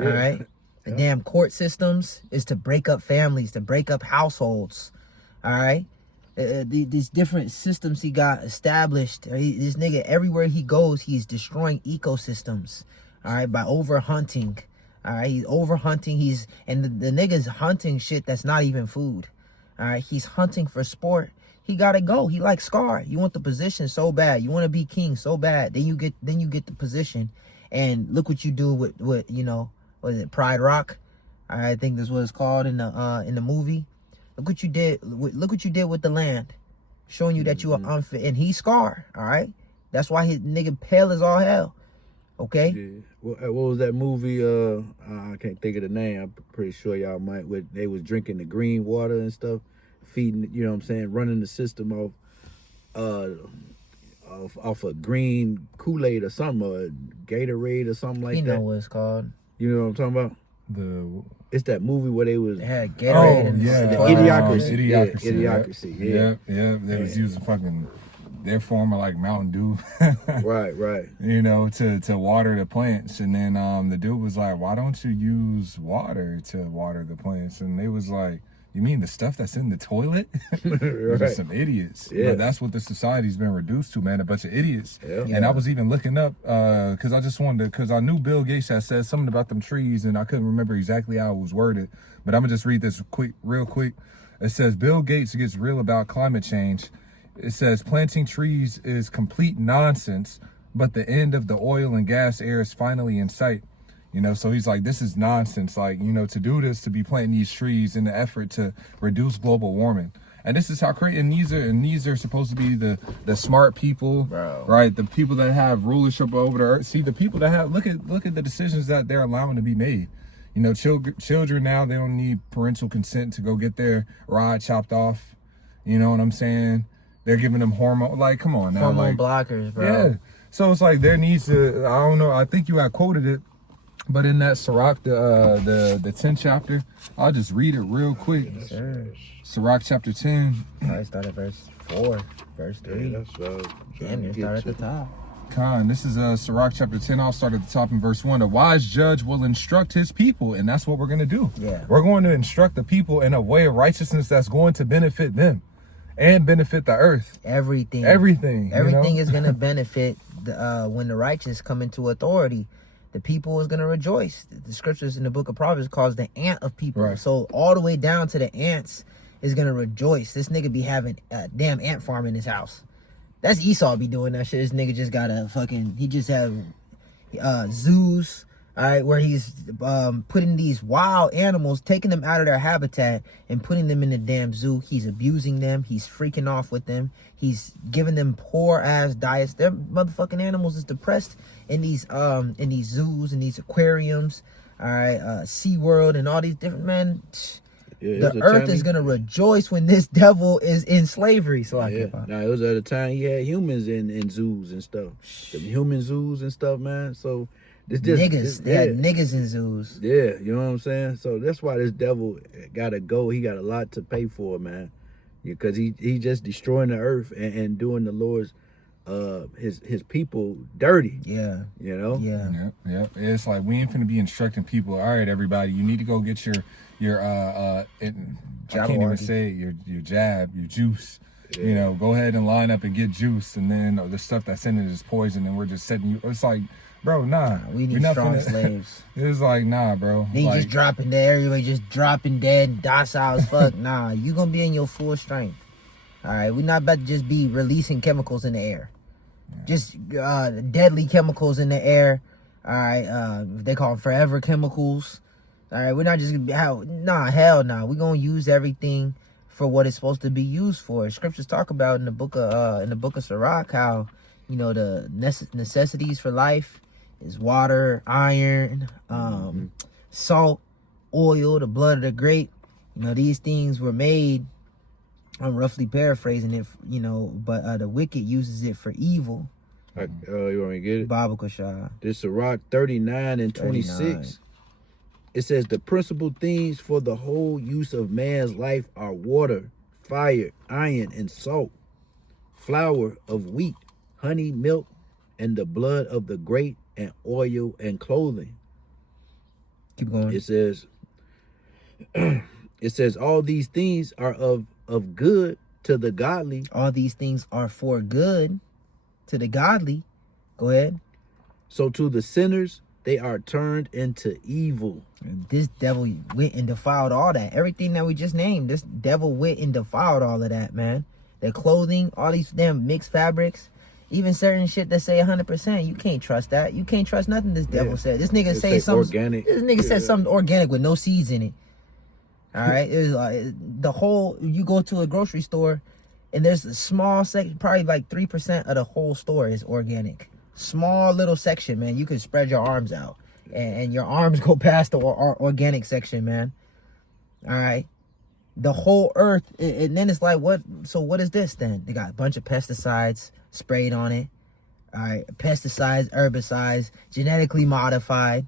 All right. The damn court systems is to break up families, to break up households. All right. These different systems he got established. This nigga, everywhere he goes, he's destroying ecosystems. All right. By over hunting. All right. He's over hunting. The nigga's hunting shit that's not even food. All right. He's hunting for sport. He gotta go. He like Scar. You want the position so bad. You want to be king so bad. Then you get the position, and look what you do with what is it, Pride Rock? I think that's what it's called in the movie. Look what you did. Look what you did with the land, showing you that you are unfit. And he's Scar. All right. That's why his nigga pale as all hell. Okay. Yeah. What was that movie? I can't think of the name. I'm pretty sure y'all might. They was drinking the green water and stuff, feeding. You know what I'm saying? Running the system off a green Kool-Aid or something, or Gatorade or something like You know that. what it's called. You know what I'm talking about? It's that movie where they was They had Oh Gatorade and yeah, the toilet Idiocracy. water. Yeah, Idiocracy, yeah. Yeah. They was using fucking their form of like Mountain Dew, Right. to water the plants. And then the dude was like, "Why don't you use water to water the plants?" And they was like, "You mean the stuff that's in the toilet?" They're just some idiots. Yeah. But that's what the society's been reduced to, man. A bunch of idiots. Yeah. And I was even looking up because I just wanted to, because I knew Bill Gates had said something about them trees, and I couldn't remember exactly how it was worded. But I'm gonna just read this real quick. It says Bill Gates gets real about climate change. It says planting trees is complete nonsense, but the end of the oil and gas era is finally in sight. So he's like, this is nonsense. Like, to do this, to be planting these trees in the effort to reduce global warming. And this is how crazy, and these are supposed to be the smart people, Bro. right? The people that have rulership over the earth. See, the people that have, look at the decisions that they're allowing to be made. Children now, they don't need parental consent to go get their rod chopped off. You know what I'm saying? They're giving them hormone, like, come on now. Hormone like, blockers, bro. yeah. So it's like there needs to, I don't know, I think you had quoted it, but in that Sirach, the 10th chapter, I'll just read it real quick. Sure. Sirach chapter 10. I start at verse 4, verse 3. Yeah, that's Damn, you start at the top. Khan, this is Sirach chapter 10. I'll start at the top in verse 1. A wise judge will instruct his people, and that's what we're going to do. Yeah. We're going to instruct the people in a way of righteousness that's going to benefit them and benefit the earth. Everything is gonna benefit when the righteous come into authority. The people is gonna rejoice. The scriptures in the book of Proverbs calls the ant of people. Right. So all the way down to the ants is gonna rejoice. This nigga be having a damn ant farm in his house. That's Esau be doing that shit. This nigga just got he just have zoos. All right, where he's putting these wild animals, taking them out of their habitat and putting them in the damn zoo. He's abusing them. He's freaking off with them. He's giving them poor ass diets. Their motherfucking animals is depressed in these zoos and these aquariums. All right, SeaWorld and all these different, man. Yeah, the earth is gonna rejoice when this devil is in slavery. So Now it was at a time he had humans in zoos and stuff. The human zoos and stuff, man. So it's just niggas. They had niggas in zoos. Yeah, you know what I'm saying? So that's why this devil gotta go. He got a lot to pay for, man. Because he just destroying the earth and doing the Lord's his people dirty. Yeah. You know? Yeah. Yep. It's like we ain't finna be instructing people. All right, everybody, you need to go get your I can't even say it, your jab, your juice. Yeah. Go ahead and line up and get juice, and then the stuff that's in it is poison, and we're just setting you. It's like, bro, nah. We need strong slaves. It's like, nah, bro. They just dropping dead. Everybody just dropping dead, docile as fuck. Nah, you gonna be in your full strength. All right, we're not about to just be releasing chemicals in the air. Just deadly chemicals in the air. All right, they call them forever chemicals. All right, we're not just gonna be hell nah. We're gonna use everything for what it's supposed to be used for. Scriptures talk about in the book of Sirach how you know, the necessities for life is water, iron, salt, oil, the blood of the grape. You know, these things were made, I'm roughly paraphrasing it, you know, but the wicked uses it for evil. You want me to get it? Baba Kashah. This Sirach 39 and 26. 39. It says the principal things for the whole use of man's life are water, fire, iron, and salt, flour of wheat, honey, milk, and the blood of the grape, and oil and clothing. Keep going. It says, all these things are of good to the godly. All these things are for good to the godly. Go ahead. So to the sinners, they are turned into evil. This devil went and defiled all that. Everything that we just named, this devil went and defiled all of that, man. Their clothing, all these damn mixed fabrics, even certain shit that say 100%. You can't trust that. You can't trust nothing this devil said. This nigga say something organic. This nigga said something organic with no seeds in it. All right, it was the whole. You go to a grocery store, and there's a small section, probably like 3% of the whole store is organic. Small little section, man. You can spread your arms out, and your arms go past the organic section, man. All right, the whole earth, and then it's like, what? So what is this then? They got a bunch of pesticides sprayed on it. All right, pesticides, herbicides, genetically modified.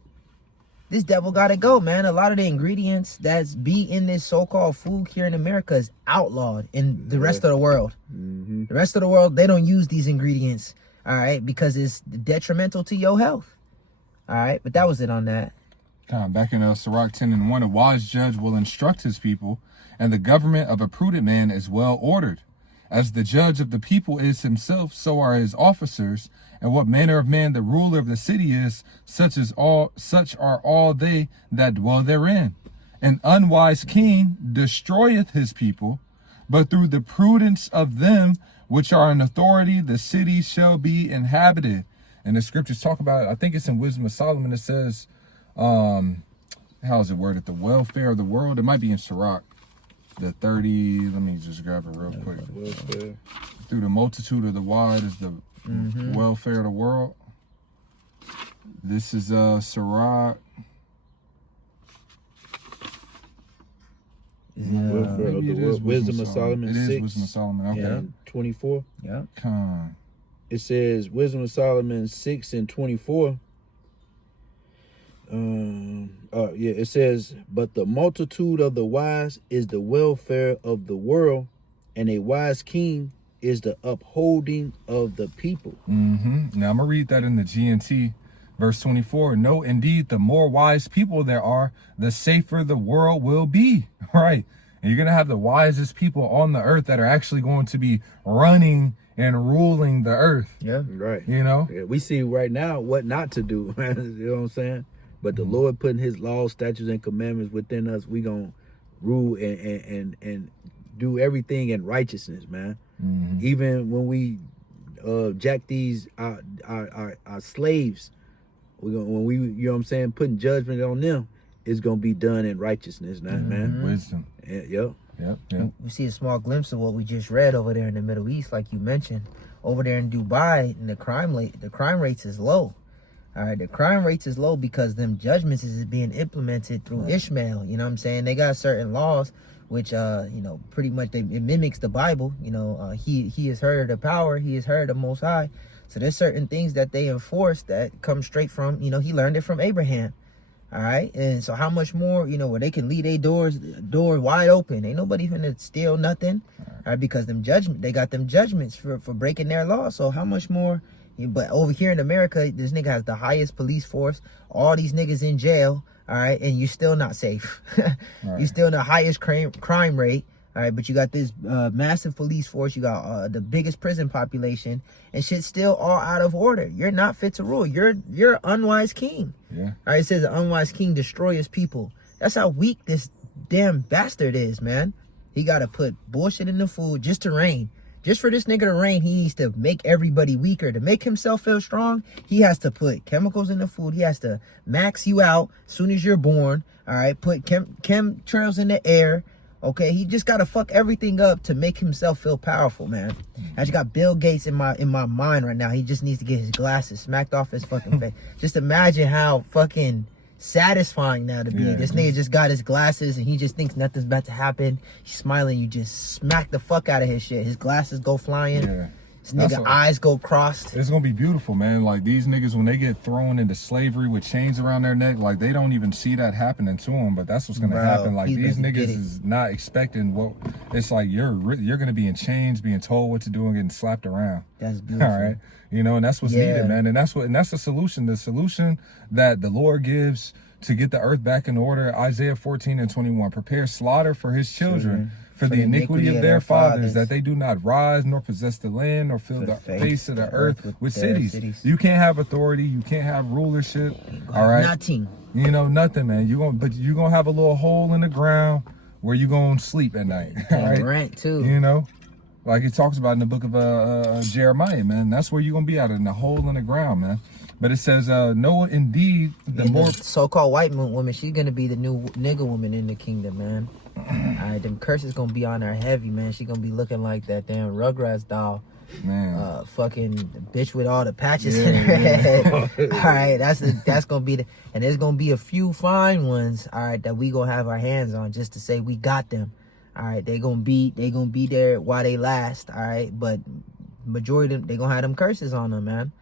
This devil gotta go, man. A lot of the ingredients that's be in this so-called food here in America is outlawed in the rest of the world. Mm-hmm. The rest of the world, they don't use these ingredients, all right, because it's detrimental to your health. All right, but that was it on that. Back in Sirach 10 and 1, a wise judge will instruct his people, and the government of a prudent man is well ordered. As the judge of the people is himself, so are his officers. And what manner of man the ruler of the city is, such are all they that dwell therein. An unwise king destroyeth his people, but through the prudence of them which are in authority, the city shall be inhabited. And the scriptures talk about it. I think it's in Wisdom of Solomon. It says, how is it worded? The welfare of the world. It might be in Sirach. The 30, let me just grab it real quick. Welfare. Through the multitude of the wide is the welfare of the world. This is Sirach. Welfare of the world. Wisdom of Solomon. It 6 is Wisdom of Solomon. Okay. and 24. Yeah. Con. It says Wisdom of Solomon 6 and 24. It says, but the multitude of the wise is the welfare of the world, and a wise king is the upholding of the people. Now I'm gonna read that in the GNT, verse 24. No, indeed, the more wise people there are, the safer the world will be. Right, and you're gonna have the wisest people on the earth that are actually going to be running and ruling the earth. Yeah. Right. You know. Yeah, we see right now what not to do. You know what I'm saying? But the Lord putting his laws, statutes, and commandments within us, we gonna rule and do everything in righteousness, man. Even when we jack these our slaves, we gonna, when we, you know what I'm saying, putting judgment on them, it's gonna be done in righteousness, man. Wisdom. Yep. Yep. We see a small glimpse of what we just read over there in the Middle East, like you mentioned. Over there in Dubai, and the crime rates is low. All right, the crime rates is low because them judgments is being implemented through Ishmael. You know what I'm saying? They got certain laws which pretty much it mimics the Bible. He has heard of the power, he has heard of the Most High. So there's certain things that they enforce that come straight from, he learned it from Abraham. All right, and so how much more, where they can leave their door wide open. Ain't nobody finna steal nothing, all right, because they got them judgments for breaking their law. So how much more? But over here in America, this nigga has the highest police force. All these niggas in jail, all right, and you're still not safe. You're still in the highest crime rate, all right, but you got this massive police force. You got the biggest prison population, and shit's still all out of order. You're not fit to rule. You're an unwise king. Yeah. All right, it says an unwise king destroy his people. That's how weak this damn bastard is, man. He got to put bullshit in the food just to reign. Just for this nigga to reign, he needs to make everybody weaker. To make himself feel strong, he has to put chemicals in the food. He has to max you out as soon as you're born. All right, put chemtrails in the air. Okay, he just gotta fuck everything up to make himself feel powerful, man. I just got Bill Gates in my mind right now. He just needs to get his glasses smacked off his fucking face. Just imagine how fucking satisfying that to be. Yeah, This nigga just got his glasses and he just thinks nothing's about to happen. He's smiling, you just smack the fuck out of his shit. His glasses go flying. Yeah. His nigga eyes go crossed. It's gonna be beautiful, man. Like these niggas, when they get thrown into slavery with chains around their neck, like they don't even see that happening to them. But that's what's gonna happen. Like these niggas is not expecting what. It's like you're gonna be in chains, being told what to do and getting slapped around. That's beautiful. All right, you know, and that's what's needed, man. And that's the solution. The solution that the Lord gives to get the earth back in order. Isaiah 14:21. Prepare slaughter for his children. For the iniquity of their fathers, that they do not rise nor possess the land nor fill the face of the earth with cities. You can't have authority. You can't have rulership. All right, nothing. You know, nothing, man. You're gonna have a little hole in the ground where you gonna sleep at night. All right, rent too. You know, like it talks about in the book of Jeremiah, man. That's where you're gonna be at, in the hole in the ground, man. But it says, no, indeed, the so-called white woman, she's gonna be the new nigga woman in the kingdom, man. Alright, them curses gonna be on her heavy, man. She gonna be looking like that damn Rugrats doll. Man. Fucking bitch with all the patches in her head. Alright, that's gonna be and there's gonna be a few fine ones, alright, that we gonna have our hands on just to say we got them. Alright, they gonna be there while they last, alright, but majority of them, they gonna have them curses on them, man.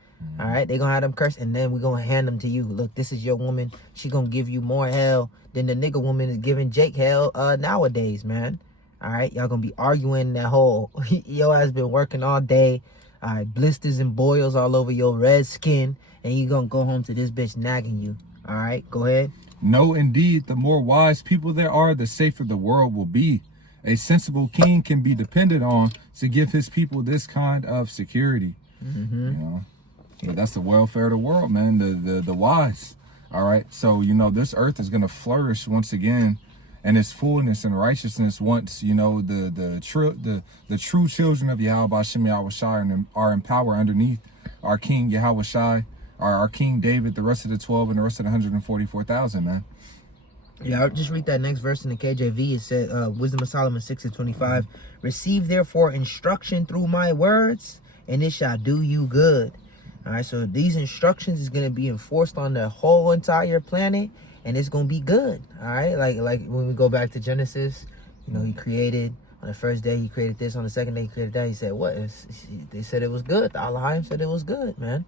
All right, they gonna have them curse, and then we gonna hand them to you. Look, this is your woman. She gonna give you more hell than the nigga woman is giving Jake hell nowadays, man. All right, y'all gonna be arguing that whole. Yo ass been working all day. All right, blisters and boils all over your red skin, and you gonna go home to this bitch nagging you. All right, go ahead. No, indeed, the more wise people there are, the safer the world will be. A sensible king can be depended on to give his people this kind of security. Mm-hmm. You know. But that's the welfare of the world, man. The wise. All right. So, you know, this earth is gonna flourish once again, and its fullness and righteousness once, you know, the true children of Yahweh Shem Yahushai are in power underneath our King Yahushai, our King David, the rest of the 12 and the rest of the 144,000, man. Yeah, I'll just read that next verse in the KJV. It said, Wisdom of Solomon 6:25. Receive therefore instruction through my words, and it shall do you good. All right, so these instructions is gonna be enforced on the whole entire planet, and it's gonna be good. All right, like when we go back to Genesis, you know, he created on the first day, he created this. On the second day, he created that. He said, "What?" They said it was good. The Elohim said it was good, man.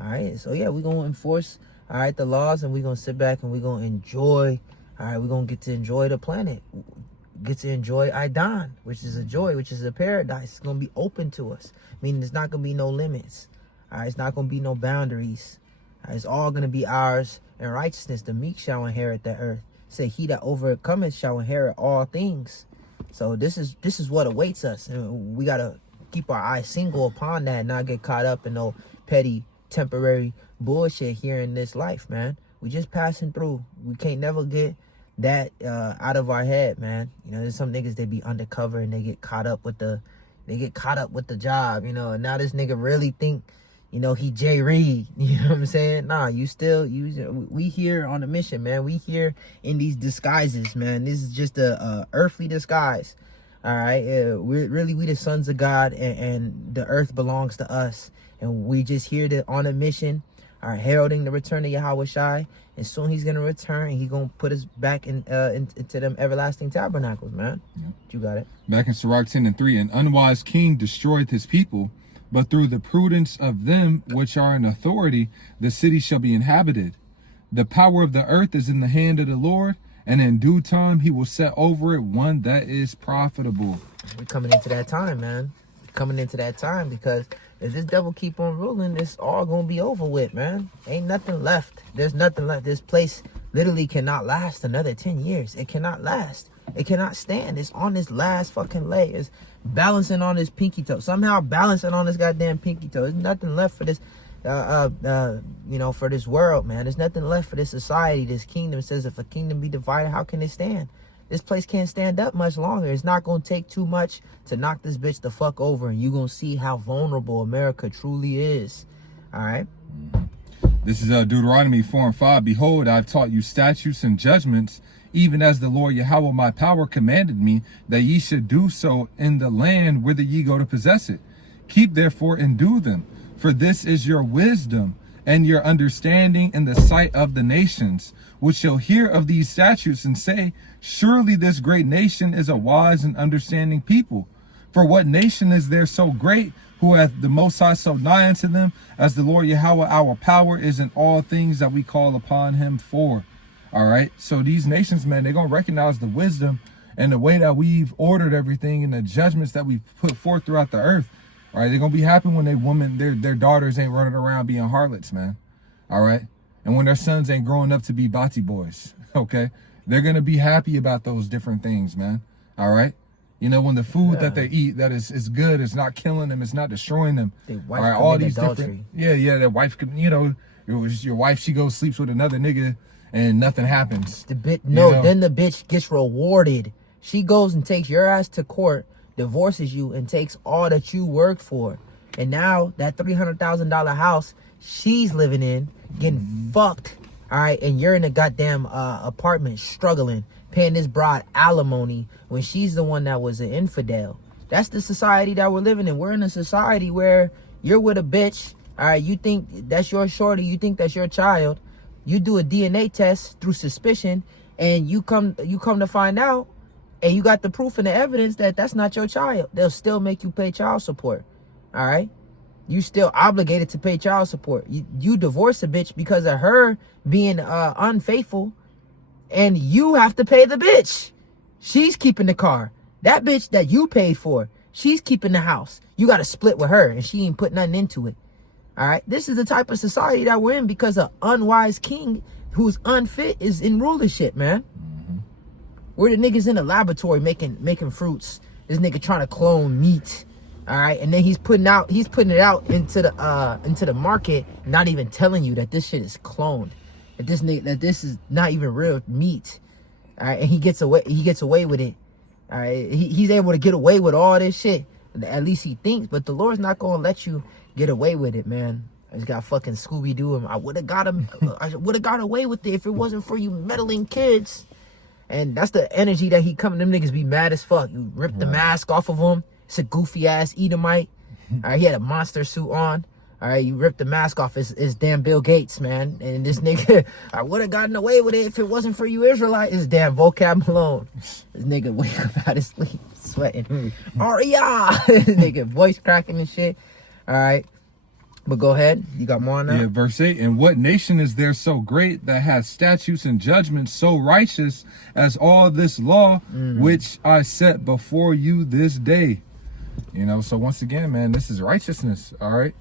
All right, so yeah, we're gonna enforce the laws, and we're gonna sit back and we're gonna enjoy. All right, we're gonna get to enjoy the planet, get to enjoy Idan, which is a joy, which is a paradise. It's gonna be open to us, meaning there's not gonna be no limits. All right, it's not going to be no boundaries. All right, it's all going to be ours in righteousness. The meek shall inherit the earth. Say, he that overcometh shall inherit all things. So this is what awaits us. And we got to keep our eyes single upon that and not get caught up in no petty, temporary bullshit here in this life, man. We just passing through. We can't never get that out of our head, man. You know, there's some niggas, they be undercover and they get caught up with the job, you know. And now this nigga really think, you know, he Jay Reed, you know what I'm saying? Nah, we here on a mission, man. We here in these disguises, man. This is just a earthly disguise. All right, we the sons of God, and the earth belongs to us, and we just here on a mission, heralding the return of Yahweh Shai, and soon he's gonna return, and he's gonna put us back into them everlasting tabernacles, man. Yeah. You got it. Back in Sirach 10:3, an unwise king destroyeth his people, but through the prudence of them which are in authority, the city shall be inhabited. The power of the earth is in the hand of the Lord, and in due time he will set over it one that is profitable. We're coming into that time, man. We're coming into that time, because if this devil keep on ruling, it's all gonna be over with, man. Ain't nothing left. There's nothing left. This place literally cannot last another 10 years. It cannot last. It cannot stand. It's on this last fucking leg. It's balancing on his pinky toe. Somehow balancing on this goddamn pinky toe. There's nothing left for this, you know, for this world, man. There's nothing left for this society, this kingdom. It says if a kingdom be divided, how can it stand? This place can't stand up much longer. It's not going to take too much to knock this bitch the fuck over, and you're going to see how vulnerable America truly is. All right? This is Deuteronomy 4:5. Behold, I've taught you statutes and judgments, even as the Lord Yahweh my power commanded me, that ye should do so in the land whither ye go to possess it. Keep therefore and do them, for this is your wisdom and your understanding in the sight of the nations, which shall hear of these statutes and say, surely this great nation is a wise and understanding people. For what nation is there so great, who hath the Most High so nigh unto them, as the Lord Yahweh our power is in all things that we call upon him for? All right. So these nations, man, they're going to recognize the wisdom and the way that we've ordered everything and the judgments that we put forth throughout the earth. All right. They're going to be happy when their daughters ain't running around being harlots, man. All right. And when their sons ain't growing up to be bati boys. Okay. They're going to be happy about those different things, man. All right. You know, when the food that they eat that is good, it's not killing them, it's not destroying them. Their wife all right, all these adultery. different, their wife could, you know, it was your wife. She goes sleeps with another nigga, and nothing happens. Then the bitch gets rewarded. She goes and takes your ass to court, divorces you, and takes all that you worked for. And now that $300,000 house she's living in, getting fucked. All right, and you're in a goddamn apartment struggling, paying this broad alimony when she's the one that was an infidel. That's the society that we're living in. We're in a society where you're with a bitch. All right, you think that's your shorty. You think that's your child. You do a DNA test through suspicion, and you come to find out, and you got the proof and the evidence that that's not your child. They'll still make you pay child support. All right, you still obligated to pay child support. You divorce a bitch because of her being unfaithful, and you have to pay the bitch. She's keeping the car. That bitch that you paid for, she's keeping the house. You got to split with her, and she ain't put nothing into it. All right, this is the type of society that we're in because an unwise king who's unfit is in rulership, man. Mm-hmm. We're the niggas in the laboratory making fruits. This nigga trying to clone meat. All right, and then he's putting it out into the market, not even telling you that this shit is cloned, that this is not even real meat. All right, and he gets away with it. All right, he's able to get away with all this shit. At least he thinks, but the Lord's not gonna let you get away with it, man. I just got fucking Scooby-Doo him. I would have got away with it if it wasn't for you meddling kids. And that's the energy that he coming. Them niggas be mad as fuck. You rip the mask off of him. It's a goofy ass Edomite. All right, he had a monster suit on. All right, you rip the mask off. It's damn Bill Gates, man. And this nigga, I would have gotten away with it if it wasn't for you Israelites. It's damn Vocab Malone. This nigga wake up out of sleep, sweating. Aria! This nigga voice cracking and shit. All right. But go ahead. You got more on that? Yeah, verse 8. And what nation is there so great that hath statutes and judgments so righteous as all this law which I set before you this day? You know, so once again, man, this is righteousness. All right.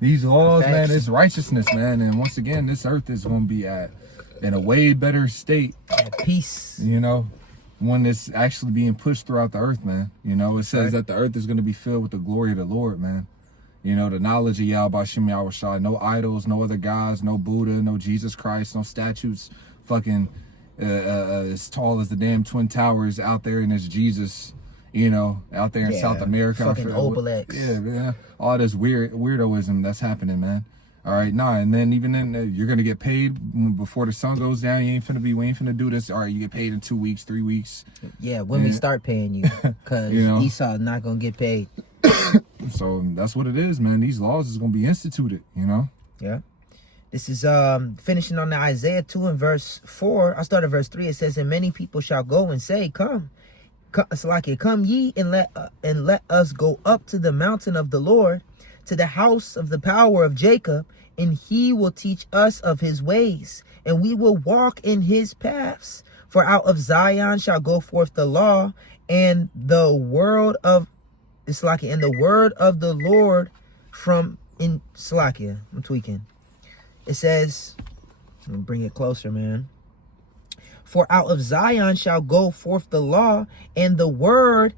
These laws, man, is righteousness, man. And once again, this earth is going to be in a way better state. Peace. You know, one that's actually being pushed throughout the earth, man. You know, it says that the earth is going to be filled with the glory of the Lord, man. You know, the knowledge of Yahweh Shem Yahweh Shai. No idols, no other gods, no Buddha, no Jesus Christ, no statues fucking as tall as the damn Twin Towers out there, and it's Jesus, you know, out there in South America. Fucking Obelix. Yeah. All this weirdoism that's happening, man. All right, and then even then, you're gonna get paid before the sun goes down. We ain't finna do this. All right, you get paid in 2 weeks, 3 weeks. Yeah, when we start paying you, because Esau's not gonna get paid. So that's what it is, man. These laws is gonna be instituted, you know. Yeah. This is finishing on the Isaiah 2 and verse 4. I start at verse 3. It says, "And many people shall go and say, Come ye and let us go up to the mountain of the Lord, to the house of the power of Jacob, and he will teach us of his ways, and we will walk in his paths. For out of Zion shall go forth the law, and the word of the Lord from in Slakia." I'm tweaking. It says, I'm gonna bring it closer, man. "For out of Zion shall go forth the law and the word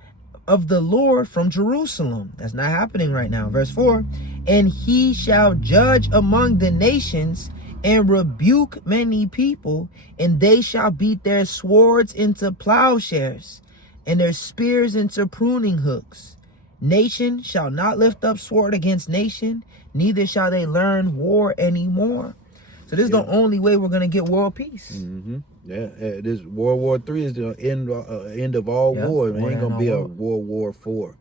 of the Lord from Jerusalem." That's not happening right now. Verse 4, "And he shall judge among the nations and rebuke many people, and they shall beat their swords into plowshares and their spears into pruning hooks. Nation shall not lift up sword against nation, neither shall they learn war anymore." So this is the only way we're gonna get world peace. Mm-hmm. Yeah, this World War III is the end of all Yeah, wars. It war ain't gonna and be all a World War IV.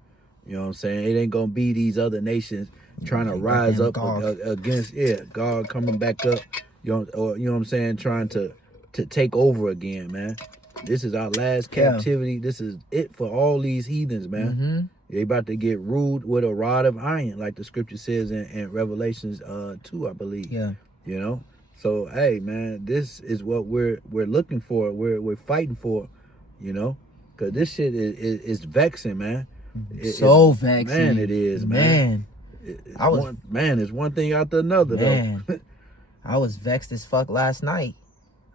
You know what I'm saying? It ain't gonna be these other nations trying to rise up against God coming back up. You know, or you know what I'm saying? Trying to take over again, man. This is our last captivity. This is it for all these heathens, man. Mm-hmm. They about to get ruled with a rod of iron, like the scripture says in Revelations 2, I believe. Yeah. You know. So hey, man, this is what we're looking for. We're fighting for. You know, because this shit is vexing, man. It's vexing, man. It is, man. It's one thing after another, man. though. I was vexed as fuck last night.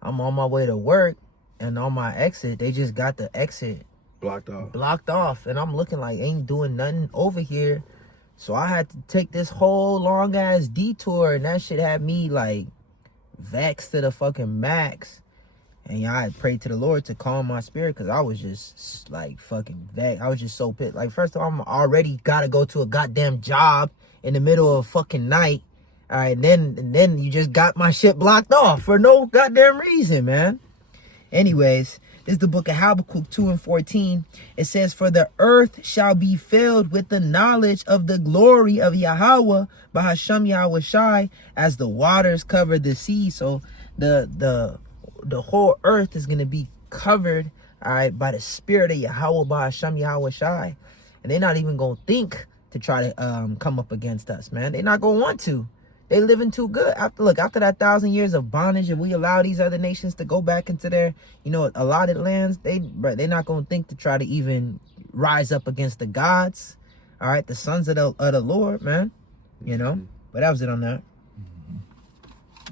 I'm on my way to work, and on my exit, they just got the exit blocked off, and I'm looking like ain't doing nothing over here. So I had to take this whole long ass detour, and that shit had me like vexed to the fucking max. And I had prayed to the Lord to calm my spirit, because I was just like fucking vexed. I was just so pissed. Like, first of all, I'm already gotta go to a goddamn job in the middle of fucking night. All right, and then you just got my shit blocked off for no goddamn reason, man. Anyways, this is the book of Habakkuk 2:14. It says, "For the earth shall be filled with the knowledge of the glory of Yahweh, Bahashem Yahweh Shai, as the waters cover the sea." So the whole earth is gonna be covered, all right, by the spirit of Yahweh, Bahashem Yahweh Shai. And they're not even gonna think to try to come up against us, man. They're not gonna want to. They living too good. After that 1,000 years of bondage, if we allow these other nations to go back into their, allotted lands, they're not gonna think to try to even rise up against the gods, all right, the sons of the Lord, man. You know. But that was it on that.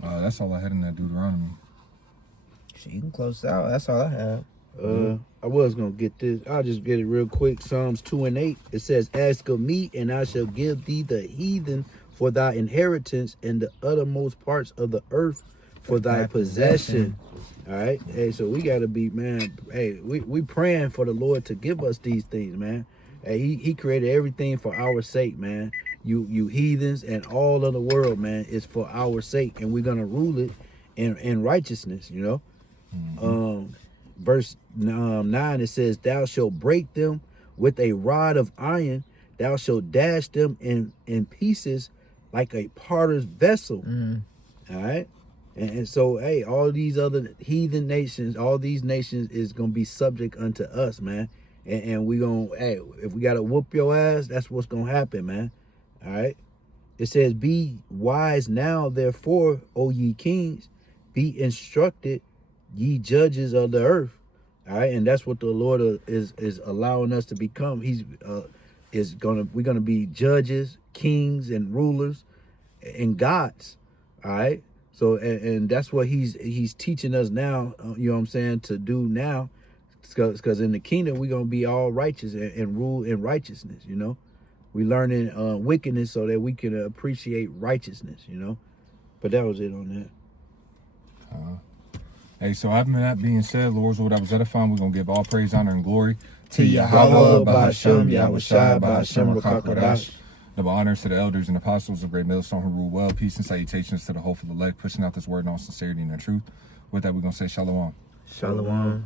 That's all I had in that Deuteronomy. Shit, you can close it out. That's all I have. I was gonna get this. I'll just get it real quick. Psalms 2:8. It says, "Ask of me, and I shall give thee the heathen for thy inheritance, and the uttermost parts of the earth for thy possession." All right. Hey, so we gotta be, man. Hey, we praying for the Lord to give us these things, man. Hey, he created everything for our sake, man. You heathens and all of the world, man, is for our sake, and we're gonna rule it in righteousness, you know. Verse 9, it says, "Thou shalt break them with a rod of iron, thou shalt dash them in pieces like a potter's vessel." All right. And so, hey, all these other heathen nations, all these nations is gonna be subject unto us, man. And we gonna, hey, if we gotta whoop your ass, that's what's gonna happen, man. All right. It says, "Be wise now, therefore, O ye kings, be instructed, ye judges of the earth." All right. And that's what the Lord is allowing us to become. We're gonna be judges, kings, and rulers, and gods. All right. So and that's what he's teaching us now. You know what I'm saying, to do now, because in the kingdom we're gonna be all righteous and rule in righteousness. You know, we learning wickedness so that we can appreciate righteousness. You know, but that was it on that. Hey, so having that being said, Lord's what I was edifying, we're gonna give all praise, honor, and glory To Yahweh, Bahashem, Yahweh Shai, Bahashem Rakakodash. Double honors to the elders and apostles of Great Millstone who rule well. Peace and salutations to the hopeful elect, pushing out this word in all sincerity and in truth. With that, we're gonna say shalom. Shalom.